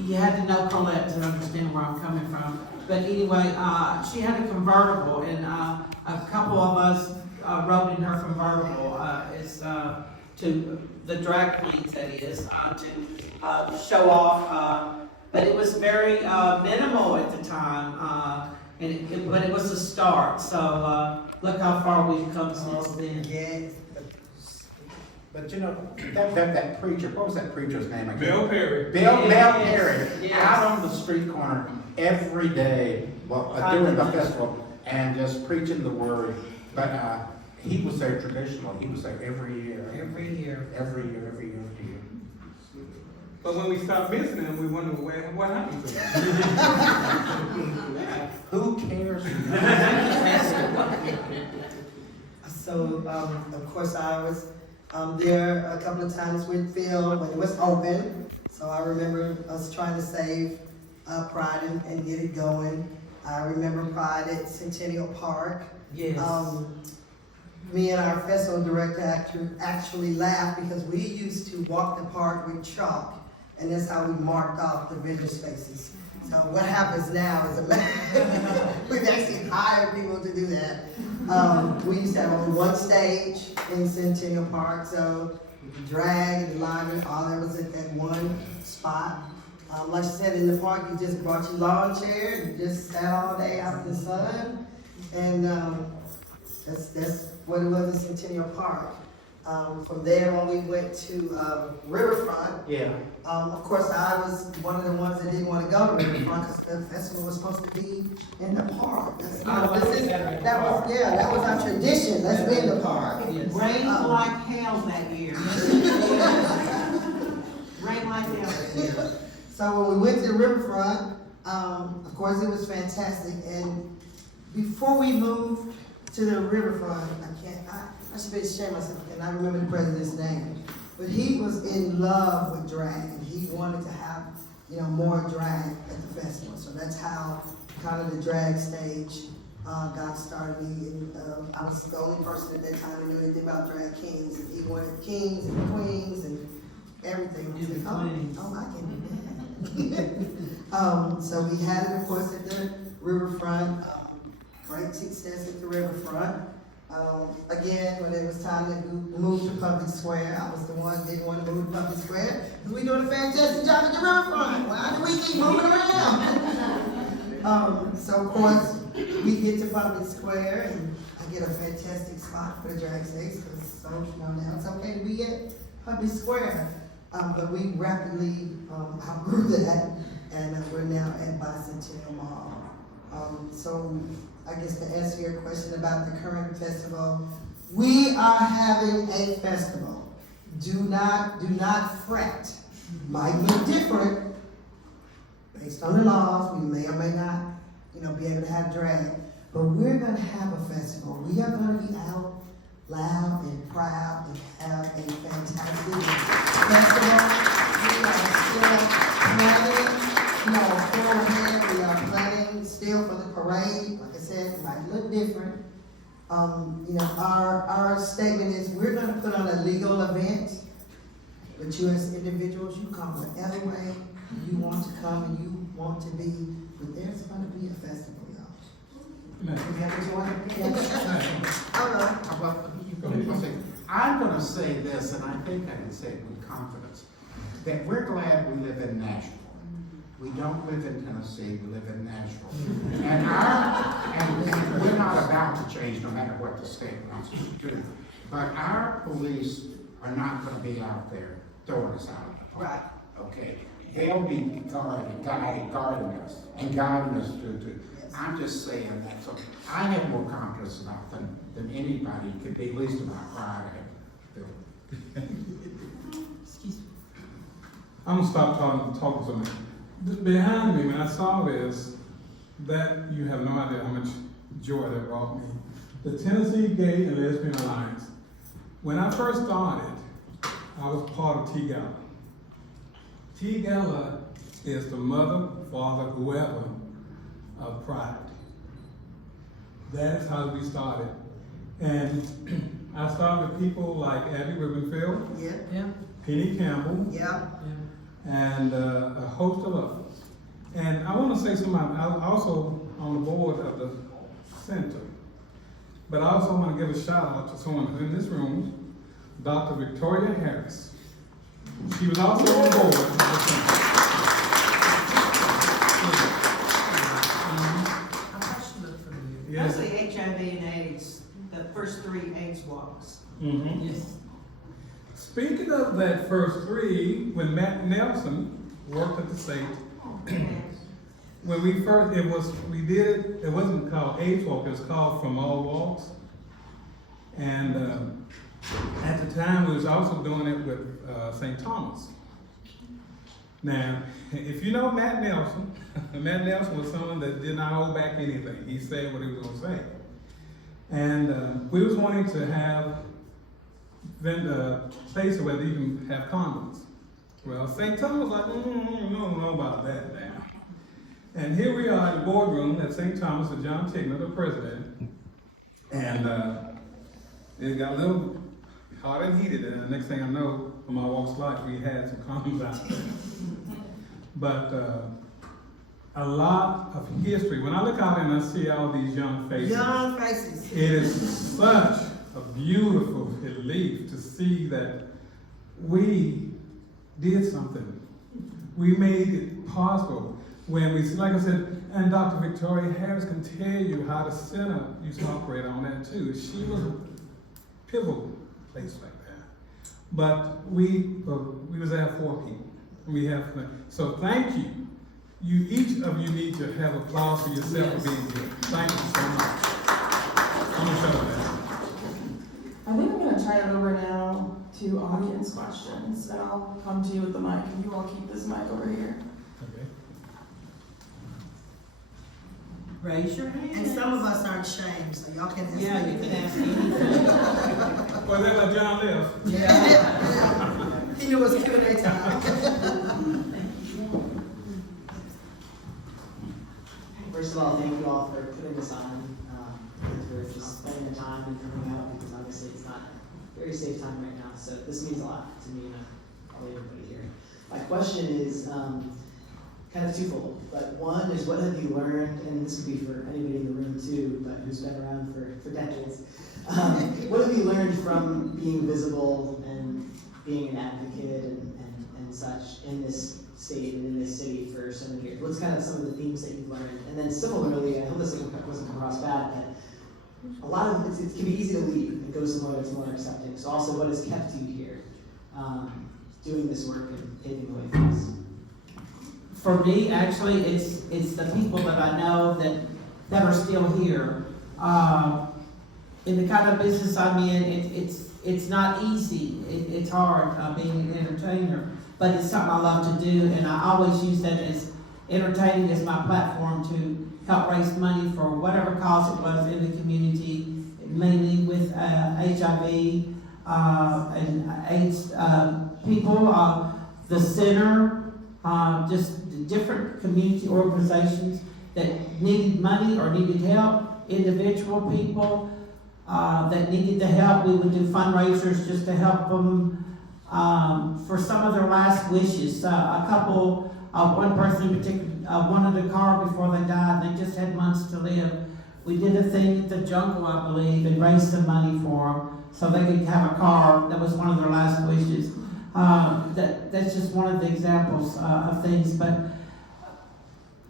you had to know Colette to understand where I'm coming from. But anyway, she had a convertible, and a couple of us rode in her convertible to the drag queens, that is, to show off. But it was very minimal at the time, but it was a start. So look how far we've come since then. Yes. But you know, that preacher, what was that preacher's name? Bill Perry. Bill Yes, Perry, yes. out on the street corner every day, during the festival, and just preaching the word. But he was there traditional. He was there every year. Every year. Every year. But when we stopped visiting them, we wondered what happened to them. Who cares? So, of course, I was there a couple of times with Phil when it was open. So I remember us trying to save Pride and get it going. I remember Pride at Centennial Park. Yes. Me and our festival director actually laughed because we used to walk the park with chalk, and that's how we marked off the visitor spaces. So what happens now is we've actually hired people to do that. We used to have only one stage in Centennial Park, so the drag and the lineman, all that was at that one spot. Like I said, in the park, you just brought your lawn chair and you just sat all day out in the sun, and that's what it was in Centennial Park. From there on, we went to Riverfront. Yeah. Of course, I was one of the ones that didn't want to go to Riverfront because the festival was supposed to be in the park. That was our tradition. Let's be in the park. Yes. Rained like hell that year. Rained like hell that year. So when we went to the Riverfront, of course, it was fantastic. And before we moved to the Riverfront, I should be ashamed of myself, and I remember the president's name. But he was in love with drag, and he wanted to have, more drag at the festival. So that's how kind of the drag stage got started. I was the only person at that time who knew anything about drag kings, and he wanted kings and queens and everything. I said, oh, I can do that. So we had it, of course, at the riverfront, great success at the riverfront. Again, when it was time to move to Public Square, I was the one that didn't want to move to Public Square, because we doing a fantastic job at the riverfront. Why do we keep moving around? So of course, we get to Public Square, and I get a fantastic spot for the drag race, because now it's okay to be at Public Square. But we rapidly outgrew that, and we're now at Bicentennial Mall. So I guess to answer your question about the current festival, we are having a festival. Do not fret. Might look different based on the laws. We may or may not, be able to have drag, but we're going to have a festival. We are going to be out loud and proud and have a fantastic festival. We are still planning, beforehand, we are planning still for the parade. Like I said, it might look different. Our statement is we're going to put on a legal event, but you as individuals, you come whatever way you want to come and you want to be, but there's going to be a festival, y'all. You have what you want to be? All right. I'm gonna say this, and I think I can say it with confidence, that we're glad we live in Nashville. We don't live in Tennessee, we live in Nashville. And we're not about to change no matter what the state wants us to do. But our police are not gonna be out there throwing us out. Right. Okay, they'll be guarding us and guiding us to. I'm just saying that, so I have more confidence about them than anybody could be, at least about pride I have. I'm gonna stop talking to me. Behind me, when I saw this, that you have no idea how much joy that brought me. The Tennessee Gay and Lesbian Alliance. When I first started, I was part of T Gala. T Gala is the mother, father, whoever of Pride. That's how we started. And I started with people like Abby Ribbonfield, Penny Campbell, and a host of others. And I want to say something, I'm also on the board of the center. But I also want to give a shout out to someone who's in this room, Dr. Victoria Harris. She was also on the board of the center. Yes. Mostly HIV and AIDS, the first 3 AIDS walks. Mm-hmm. Yes. Speaking of that first 3, when Matt Nelson worked at the state, when we first, it wasn't called AIDS Walk, it was called From All Walks. And at the time, we was also doing it with St. Thomas. Now, if you know Matt Nelson, Matt Nelson was someone that did not hold back anything. He said what he was going to say. And we was wanting to have places where they even have condoms. Well, St. Thomas was like, we don't know about that now. And here we are in the boardroom at St. Thomas with John Tigner, the president. And it got a little hot and heated. And the next thing I know, from my walks of life, we had some condoms out there. But a lot of history. When I look out and I see all these young faces. Young faces. It is such a beautiful relief to see that we did something. We made it possible. When we, like I said, and Dr. Victoria Harris can tell you how the center used to operate on that too. She was a pivotal place like that. But we was there for people. So thank you. Each of you need to have applause for yourself for being here. Thank you so much. I'm gonna shut up now. I think I'm gonna turn it over now to audience questions, and I'll come to you with the mic, and you all keep this mic over here. Okay. Raise your hand. And some of us aren't shamed, so y'all can ask Yeah, you anything. can ask anything. Well, that's like John left. Yeah. He knew it was Q&A time. First of all, thank you all for putting this on, and for just spending the time and coming out, because obviously it's not a very safe time right now. So this means a lot to me and probably everybody here. My question is kind kind of twofold, but one is what have you learned, and this could be for anybody in the room too, but who's been around for decades. What have you learned from being visible and being an advocate and such in this state and in this city for so many years? What's kind of some of the themes that you've learned? And then similarly, I hope this wasn't come across bad, but a lot of it can be easy to leave and go somewhere that's more accepting. So also, what has kept you here, doing this work and paving the way for us? For me, actually, it's the people that I know that are still here. In the kind of business I'm in, it's not easy. It's hard being an entertainer, but it's something I love to do, and I always use that as entertaining as my platform to help raise money for whatever cause it was in the community, mainly with HIV and AIDS people, the center, just different community organizations that needed money or needed help, individual people that needed the help. We would do fundraisers just to help them for some of their last wishes. A couple, one person in particular wanted a car before they died. They just had months to live. We did a thing at the jungle, I believe, and raised some money for them so they could have a car. That was one of their last wishes. That's just one of the examples of things. But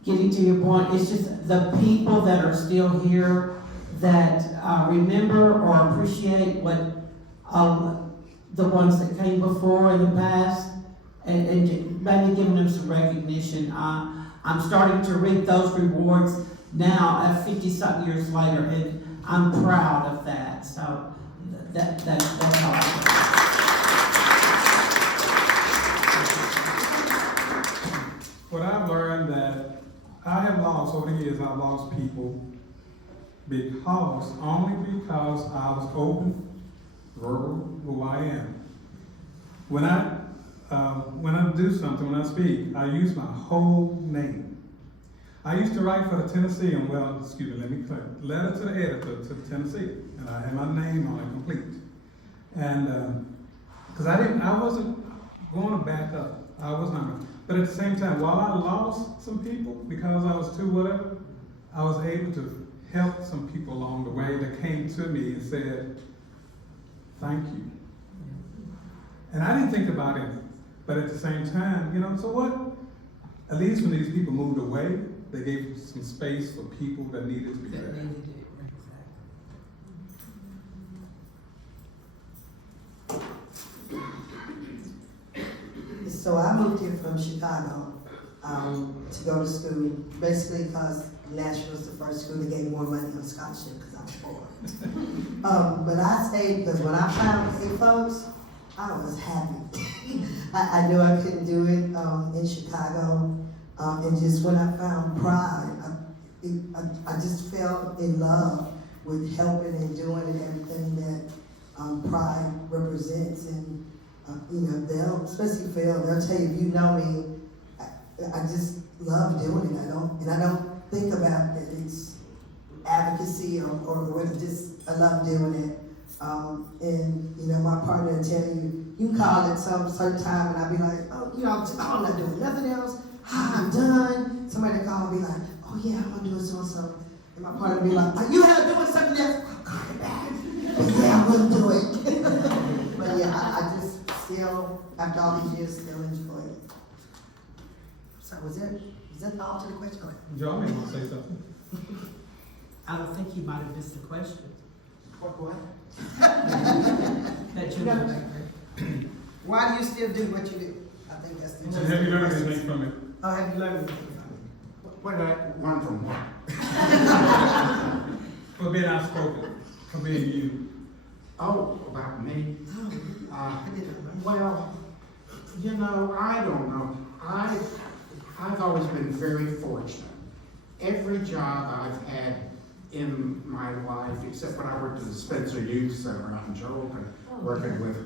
getting to your point, it's just the people that are still here that remember or appreciate what the ones that came before in the past, and maybe giving them some recognition. I'm starting to reap those rewards now at 50-something years later, and I'm proud of that. So that's all. What I've learned that I have lost over the years, I've lost people only because I was open, verbal, who I am. When I do something, when I speak, I use my whole name. I used to write for the Tennessean, let me clear, letter to the editor to the Tennessee, and I had my name on it complete. And, because I wasn't going to back up. I was not. But at the same time, while I lost some people because I was too whatever, I was able to help some people along the way that came to me and said, thank you. And I didn't think about it, but at the same time, so what? At least when these people moved away, they gave some space for people that needed to be there. So I moved here from Chicago to go to school, basically because Nashville was the first school that gave more money on scholarship because I was poor. But I stayed because when I found hey folks, I was happy. I knew I couldn't do it in Chicago, and just when I found Pride, I just fell in love with helping and doing and everything that Pride represents. And they'll, especially Phil, they'll tell you, if you know me, I just love doing it. I don't think about that it's advocacy or whether I love doing it. And my partner will tell you, you can call it some certain time, and I'll be like, I'm not doing nothing else. I'm done. Somebody will call and be like, oh yeah, I'm gonna do so. And my partner will be like, are you doing something else? I'll call it back. Yeah, I'm gonna do it. But yeah, I just still, after all these years, still enjoy it. So is that all to the question? Okay. Joe, you want to say something? I don't think you might have missed the question. What? That you Why do you still do what you do? I think that's the Have you learned anything from it? Oh, have you learned anything from it? What did I learn from what? For being outspoken, for being you. Oh, about me? I didn't know. Well, I don't know. I've always been very fortunate. Every job I've had in my life, except when I worked at the Spencer Youth Center out in Geraldton, working with,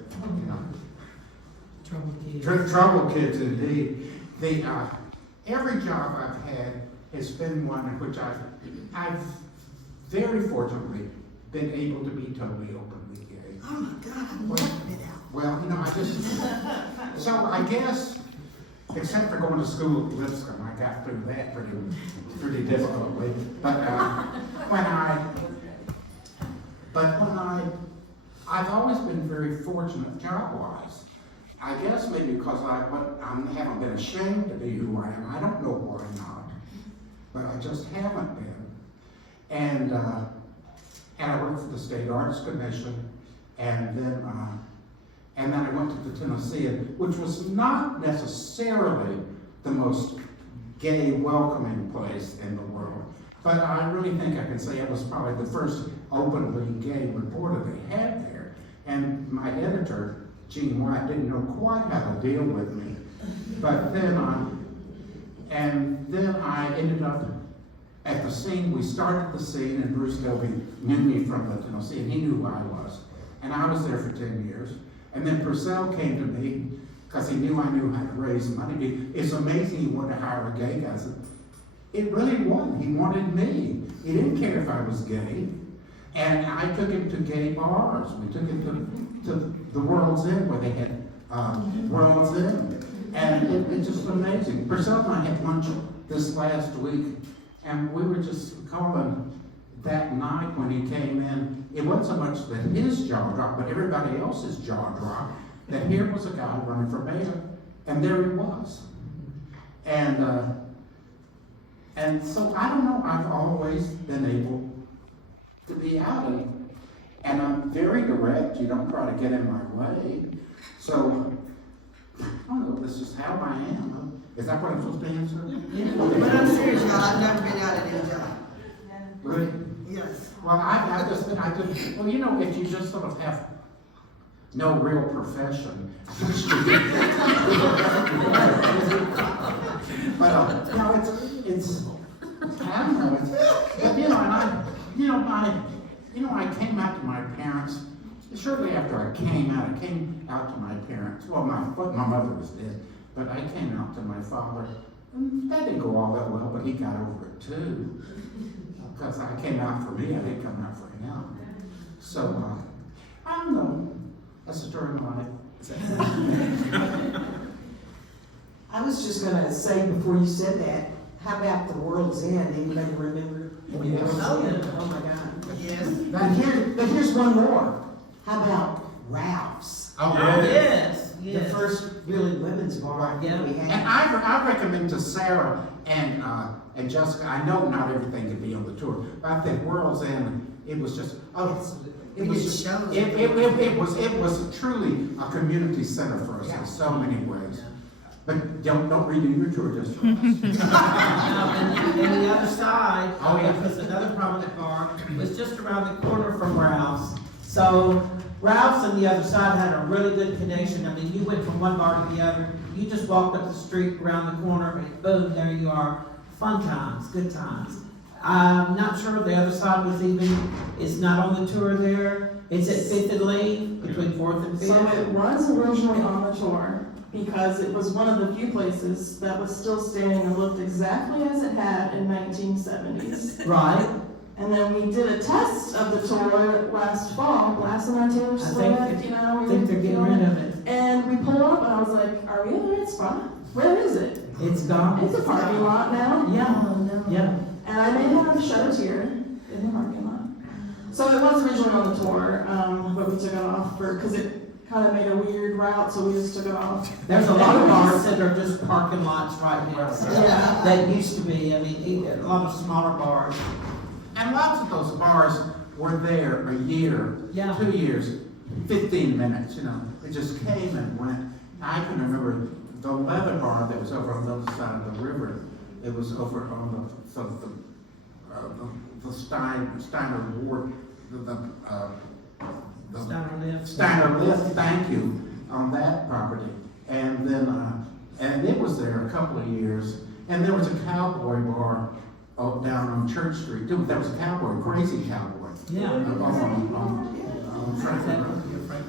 trouble kids indeed. Every job I've had has been one in which I've very fortunately been able to be totally openly gay. Oh my God, I love it out. Well, so I guess except for going to school at Lipscomb. I got through that pretty difficultly. But I've always been very fortunate job-wise. I guess maybe because I haven't been ashamed to be who I am. I don't know why not, but I just haven't been. And I worked for the State Arts Commission, and then I went to the Tennessean, which was not necessarily the most gay welcoming place in the world. But I really think I can say it was probably the first openly gay reporter they had there. And my editor, Gene White, didn't know quite how to deal with me. But then I ended up at the scene. We started the scene, and Bruce Dobie knew me from the Tennessee, and he knew who I was. And I was there for 10 years. And then Purcell came to me because he knew I knew how to raise money. It's amazing he wanted to hire a gay guy. I said, it really wasn't. He wanted me. He didn't care if I was gay. And I took him to gay bars. We took him to the World's End, where they had World's End. And it's just amazing. Purcell and I had lunch this last week, and we were just calling that night when he came in. It wasn't so much that his jaw dropped, but everybody else's jaw dropped, that here was a guy running for mayor, and there he was. And so I don't know, I've always been able to be out, and I'm very direct. You don't try to get in my way. So, I don't know, this is how I am. Is that what I'm supposed to answer? But I'm serious, y'all, I've never been out of that job. Really? Yes. Well, I just, well, you know, if you just sort of have no real profession, but, no, it's, I don't know, but, I came out to my parents, shortly after I came out to my parents. Well, my mother was dead, but I came out to my father, and that didn't go all that well, but he got over it too. Because I came out for me, I didn't come out for him. So, I don't know. That's a story of my life. I was just gonna say before you said that, how about the World's End? Anybody remember? The World's End? Oh my God. Yes. But here's one more. How about Ralph's? Oh, Yes. The first really women's bar we And had. I recommend to Sarah and Jessica, I know not everything can be on the tour, but I think World's End, it was just, it was truly a community center for us in so many ways. But don't redo your tour just for us. And the other side, Oh, yeah. which was another prominent bar, was just around the corner from Ralph's. So Ralph's and the other side had a really good connection. I mean, you went from one bar to the other. You just walked up the street around the corner, and boom, there you are. Fun times, good times. I'm not sure the other side is not on the tour there. It's at 5th and Lee, between 4th and 5th. So it was originally on the tour because it was one of the few places that was still standing and looked exactly as it had in 1970s. Right. And then we did a test of the tour last fall, blasting our Taylor Swift, I think they're getting rid of it. And we pulled up and I was like, are we in the right spot? Where is it? It's gone. It's a parking lot now. Yeah. Oh, no. Yeah. And I may have shed a tear in the parking lot. So it was originally on the tour, but we took it off because it kind of made a weird route, so we just took it off. There's a lot of bars that are just parking lots right now. Yeah. That used to be, I mean, a lot of smaller bars. And lots of those bars were there a year, Yeah. 2 years, 15 minutes, It just came and went. I can remember the Leather Bar that was over on the other side of the river. It was over on the Steiner Ward, the Steiner Lift, thank you, on that property. And then, and it was there a couple of years. And there was a cowboy bar down on Church Street. There was a cowboy, a crazy cowboy. Yeah. On Franklin Road.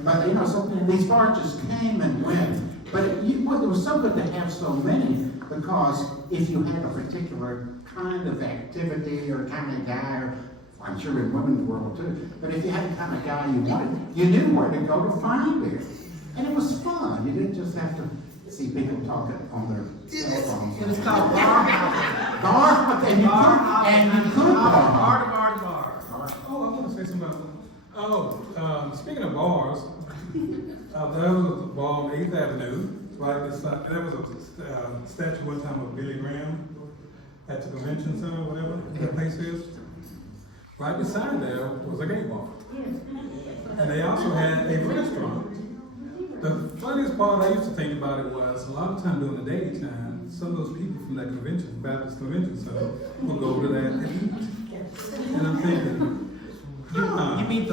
But, so these bars just came and went. But it was so good to have so many, because if you had a particular kind of activity or kind of guy, or I'm sure in women's world too, but if you had the kind of guy you wanted, you knew where to go to find it. And it was fun. You didn't just have to see people talking on their cell phones. It was called bar hopping. Bar hopping, and you Bar could, hopping. and you could bar hop. Bar to bar. Oh, I want to say something about that. Oh, speaking of bars, there was a bar on 8th Avenue, right beside, there was a statue one time of Billy Graham at the convention center, whatever that place is. Right beside there was a gay bar. And they also had a restaurant. The funniest part I used to think about it was, a lot of time during the daytime, some of those people from that convention, Baptist Convention Center, would go over there and eat. And I'm thinking, You mean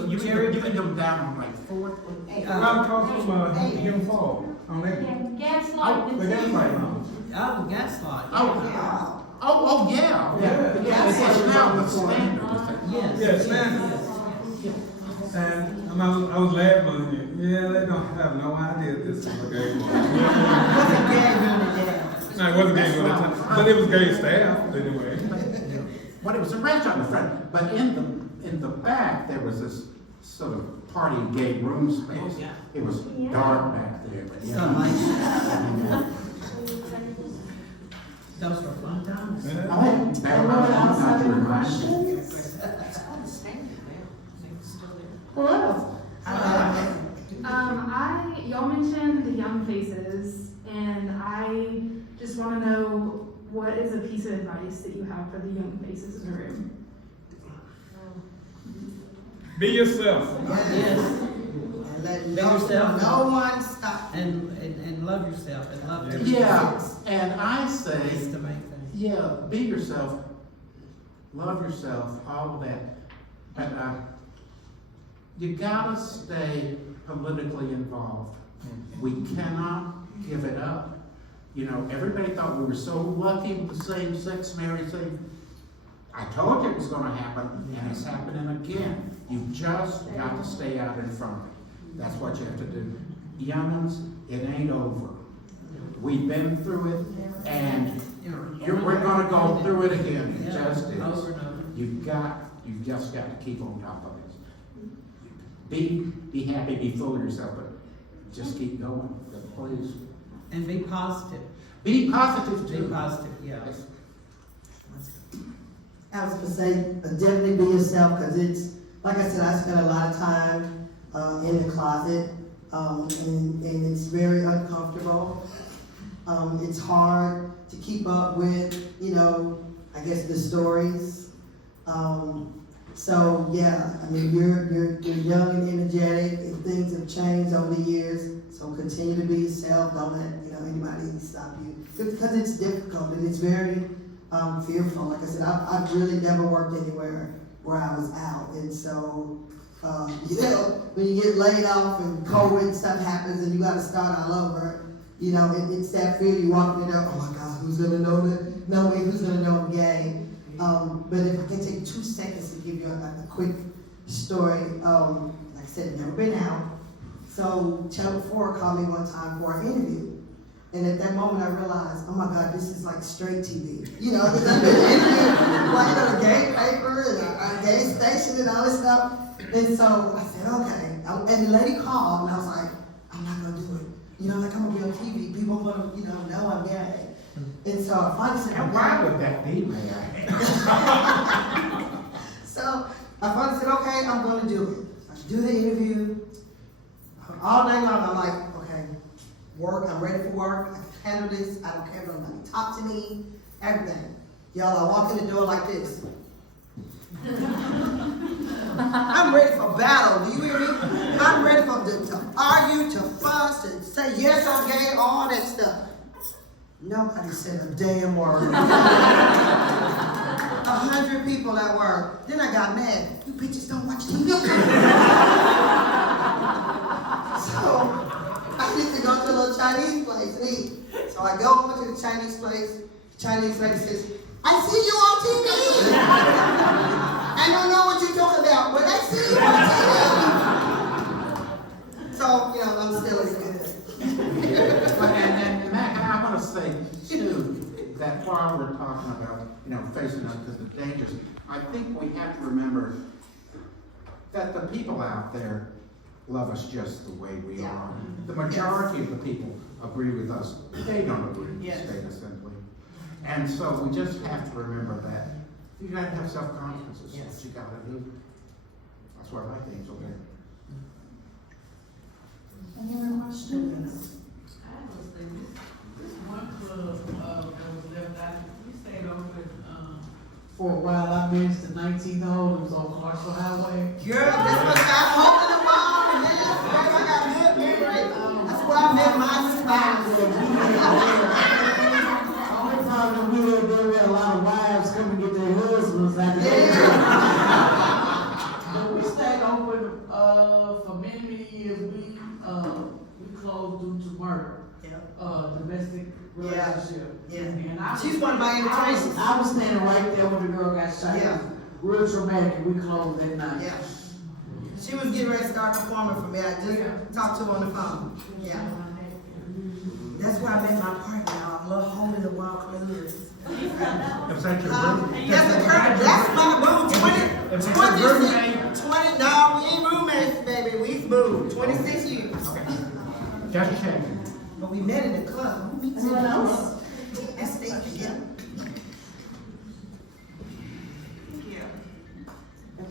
them down on like Fourth? right across from Hume Fall, on that. Gaslight. The Gaslight Lounge. Oh, gaslight. Oh, yeah. Yeah. It's now the standard. Yes. Yes, man. And I was laughing, yeah, they don't have no idea this is a gay bar. No, it wasn't gay at the time, but it was gay staff anyway. Well, it was a restaurant in the front, but in the back, there was this sort of party and gay room space. Oh, yeah. It was dark back there, but yeah. Some like that. Those were fun times. Anyone else have any questions? Hello. Y'all mentioned the young faces, and I just want to know, what is a piece of advice that you have for the young faces in the room? Be yourself. Yes. And let Be yourself. no one stop. And love yourself and love yourself. Yeah, and I say, It's the main thing. yeah, be yourself, love yourself, all of that. But you gotta stay politically involved. We cannot give it up. You know, everybody thought we were so lucky with the same-sex marriage thing. I told you it was gonna happen, and it's happening again. You just got to stay out in front. That's what you have to do. Young'uns, it ain't over. We've been through it, and we're gonna go through it again. It just is. Over and over. You've just got to keep on top of it. Be happy, be full of yourself, but just keep going, please. And be positive. Be positive Be too. positive, yeah. Yes. I was gonna say, definitely be yourself, because it's, like I said, I spent a lot of time in the closet, and it's very uncomfortable. It's hard to keep up with, you know, I guess the stories. So yeah, I mean, you're young and energetic, and things have changed over the years. So continue to be yourself. Don't let anybody stop you, because it's difficult and it's very fearful. Like I said, I've really never worked anywhere where I was out, and so when you get laid off and COVID stuff happens and you got to start all over, it's that fear. You walk in there, oh my God, who's gonna know that? No way, who's gonna know I'm gay? But if I can take 2 seconds to give you a quick story, like I said, never been out. So Channel 4 called me one time for an interview. And at that moment I realized, oh my God, this is like straight TV. Because I've been interviewed like on a gay paper and a gay station and all this stuff. And so I said, okay. And the lady called and I was like, I'm not gonna do it. Like I'm gonna be on TV, people gonna, know I'm gay. And so I finally said, And why would that be, may I? So I finally said, okay, I'm gonna do it. I do the interview. All night long, I'm like, okay, work, I'm ready for work, I can handle this, I don't care if nobody talk to me, everything. Y'all, I walk in the door like this. I'm ready for battle, do you hear me? I'm ready to argue, to fuss, and say, yes, I'm gay, all that stuff. Nobody said a damn word. 100 people at work. Then I got mad. You bitches don't watch TV. So I need to go to a little Chinese place and eat. So I go over to the Chinese place. The Chinese lady says, I see you on TV. I don't know what you're talking about, but I see you on TV. So, I'm still in it. And Mac, I want to say too, that while we're talking about, facing up to the dangers, I think we have to remember that the people out there love us just the way we are. The majority of the people agree with us, they don't agree with the Yes. state assembly. And so we just have to remember that you gotta have self-confidence, that's Yes. what you gotta do. That's where my things over there. Any other questions? I was thinking, this one club, that was left out, we stayed open, for a while. I managed the 19th hole, it was on Clarksville Highway. Girl, this was that hole in the wall, and that's where I got good memory. That's where I met my spouse. Only problem we had, there were a lot of wives coming to get their husbands out there. Yeah. But we stayed open, for many, many years. We closed due to murder, domestic relationship. Yeah. And I was- She's one of my invitations. I was standing right there when the girl got shot. Yeah. Real traumatic, we closed that night. Yeah. She was getting ready to start performing for me. I just talked to her on the phone. Yeah. That's where I met my partner, our little hole in the wall club. Is that your room? That's my room, 20, no, we ain't roommates, baby. We've moved 26 years. Just checking. But we met in the club. Anyone else? And stayed together.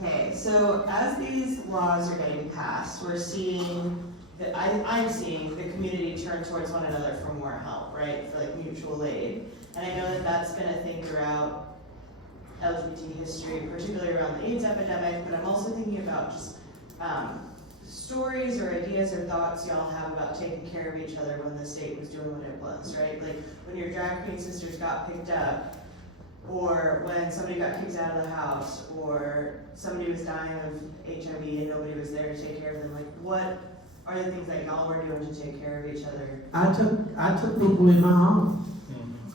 Okay, so as these laws are getting passed, we're seeing that I'm seeing the community turn towards one another for more help, right? For like mutual aid. And I know that that's been a thing throughout LGBT history, particularly around the AIDS epidemic, but I'm also thinking about just stories or ideas or thoughts y'all have about taking care of each other when the state was doing what it was, right? Like when your drag queen sisters got picked up, or when somebody got kicked out of the house, or somebody was dying of HIV and nobody was there to take care of them. Like, what are the things that y'all were doing to take care of each other? I took people in my home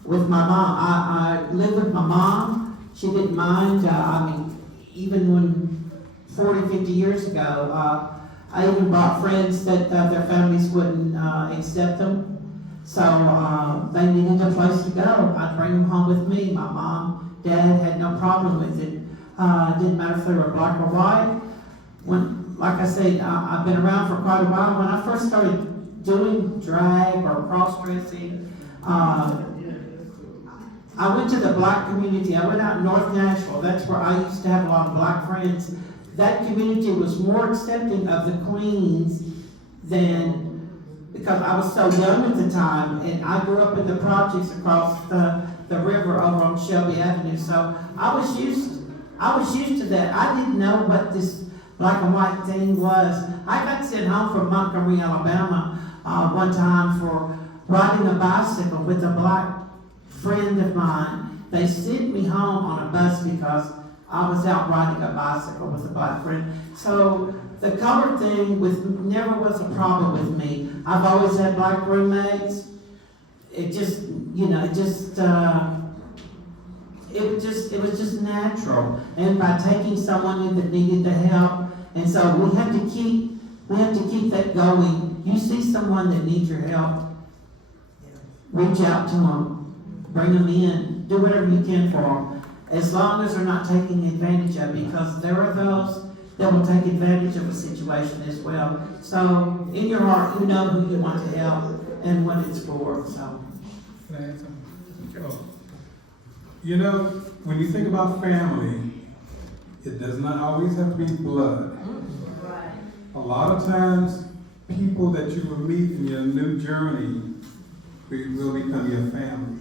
with my mom. I lived with my mom. She didn't mind. I mean, even when 40, 50 years ago, I even brought friends that their families wouldn't accept them. So they needed a place to go. I'd bring them home with me. My mom, dad had no problem with it. Didn't matter if they were black or white. When, like I said, I've been around for quite a while. When I first started doing drag or cross-dressing, I went to the black community. I went out in North Nashville. That's where I used to have a lot of black friends. That community was more accepting of the queens than, because I was so young at the time, and I grew up in the projects across the river over on Shelby Avenue. So I was used to that. I didn't know what this black and white thing was. I got sent home from Montgomery, Alabama, one time for riding a bicycle with a black friend of mine. They sent me home on a bus because I was out riding a bicycle with a black friend. So the color thing never was a problem with me. I've always had black roommates. It just, it was just natural. And by taking someone in that needed the help, and so we have to keep that going. You see someone that needs your help, reach out to them, bring them in, do whatever you can for them, as long as they're not taking advantage of it, because there are those that will take advantage of a situation as well. So in your heart, you know who you want to help and what it's for. So. Can I add something? Oh. You know, when you think about family, it does not always have to be blood. Right. A lot of times, people that you will meet in your new journey will become your family.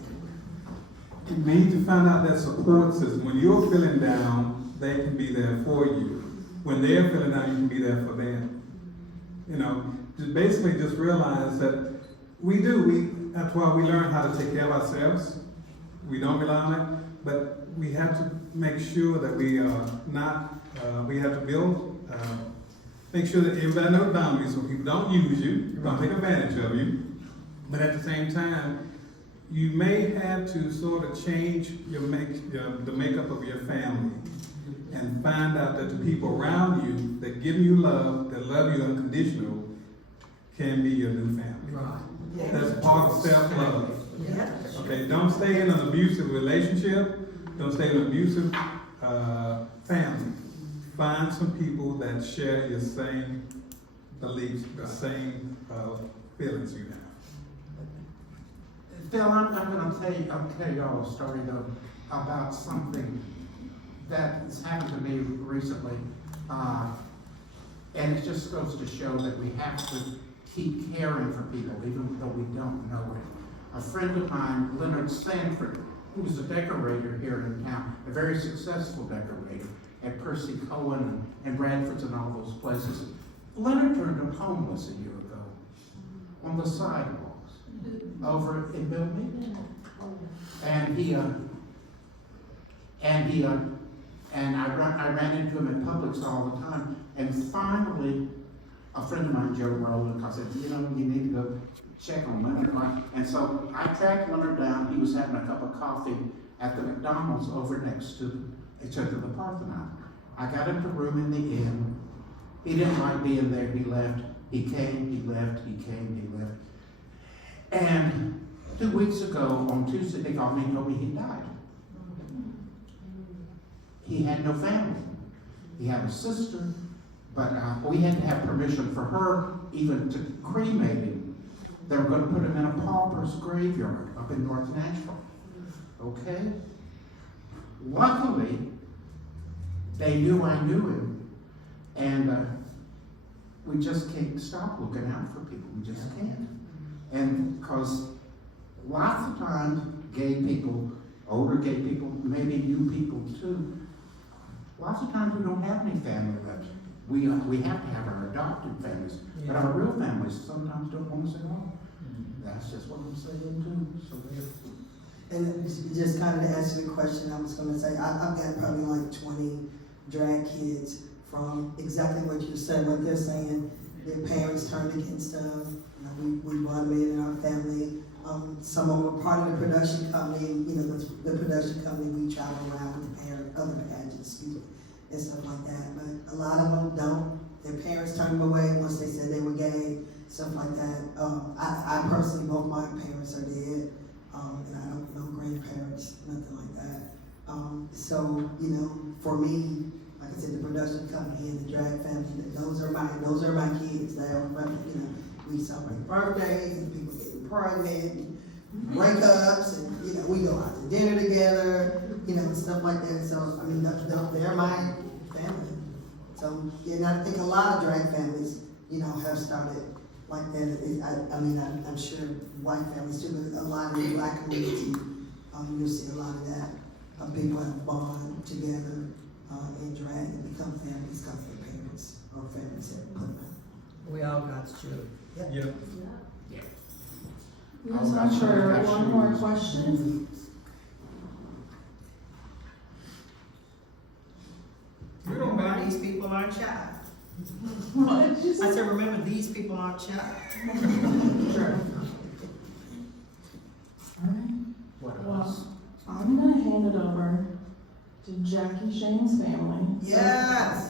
You need to find out that support system. When you're feeling down, they can be there for you. When they're feeling down, you can be there for them. You know, basically just realize that that's why we learn how to take care of ourselves. We don't rely on it, but we have to make sure that we are not, we have to build, make sure that everybody knows boundaries so people don't use you, don't take advantage of you. But at the same time, you may have to sort of change the makeup of your family and find out that the people around you that give you love, that love you unconditional, can be your new family. Right. That's part of self-love. Yeah. Okay, don't stay in an abusive relationship. Don't stay in an abusive family. Find some people that share your same beliefs, the same feelings you have. Phil, I'm gonna tell y'all a story though about something that has happened to me recently. And it just goes to show that we have to keep caring for people even though we don't know it. A friend of mine, Leonard Sanford, who was a decorator here in town, a very successful decorator at Percy Cohen and Bradford's and all those places. Leonard turned up homeless a year ago on the sidewalks over in Billmead. And I ran into him at Publix all the time. And finally, a friend of mine, Joe Rowland, said, you need to go check on Leonard. And so I tracked Leonard down. He was having a cup of coffee at the McDonald's over next to the Parthenon. I got him to room in the inn. He didn't like being there. He left. He came, he left, he came, he left. And 2 weeks ago, on Tuesday, they called me and told me he died. He had no family. He had a sister, but we had to have permission for her even to cremate him. They were going to put him in a pauper's graveyard up in North Nashville. Okay? Luckily, they knew I knew him, and we just can't stop looking out for people. We just can't. And because lots of times, gay people, older gay people, maybe you people too, lots of times we don't have any family left. We have to have our adopted families, but our real families sometimes don't want us at all. That's just what I'm saying too. So And just kind of to answer the question, I was gonna say, I've got probably like 20 drag kids from exactly what you said, what they're saying. Their parents turned against them. We brought them in our family. Some of them were part of the production company. The production company, we travel around with the other pageants, and stuff like that. But a lot of them don't. Their parents turned them away once they said they were gay, stuff like that. I personally, both my parents are dead, and I don't know grandparents, nothing like that. So for me, like I said, the production company and the drag family, those are my kids. They are, we celebrate birthdays and people getting pregnant, and breakups, and we go out to dinner together, and stuff like that. So I mean, they're my family. So and I think a lot of drag families, have started like that. I'm sure white families too, but a lot of the black community, you'll see a lot of that. People have bond together in drag and become families because their parents or families have put them. We all got children. Yeah. We have time for one more question. We don't mind. These people aren't shy. What did you say? I said, remember, these people aren't shy. Sure. Alright, what well, else? I'm gonna hand it over to Jackie Shane's family. Yes.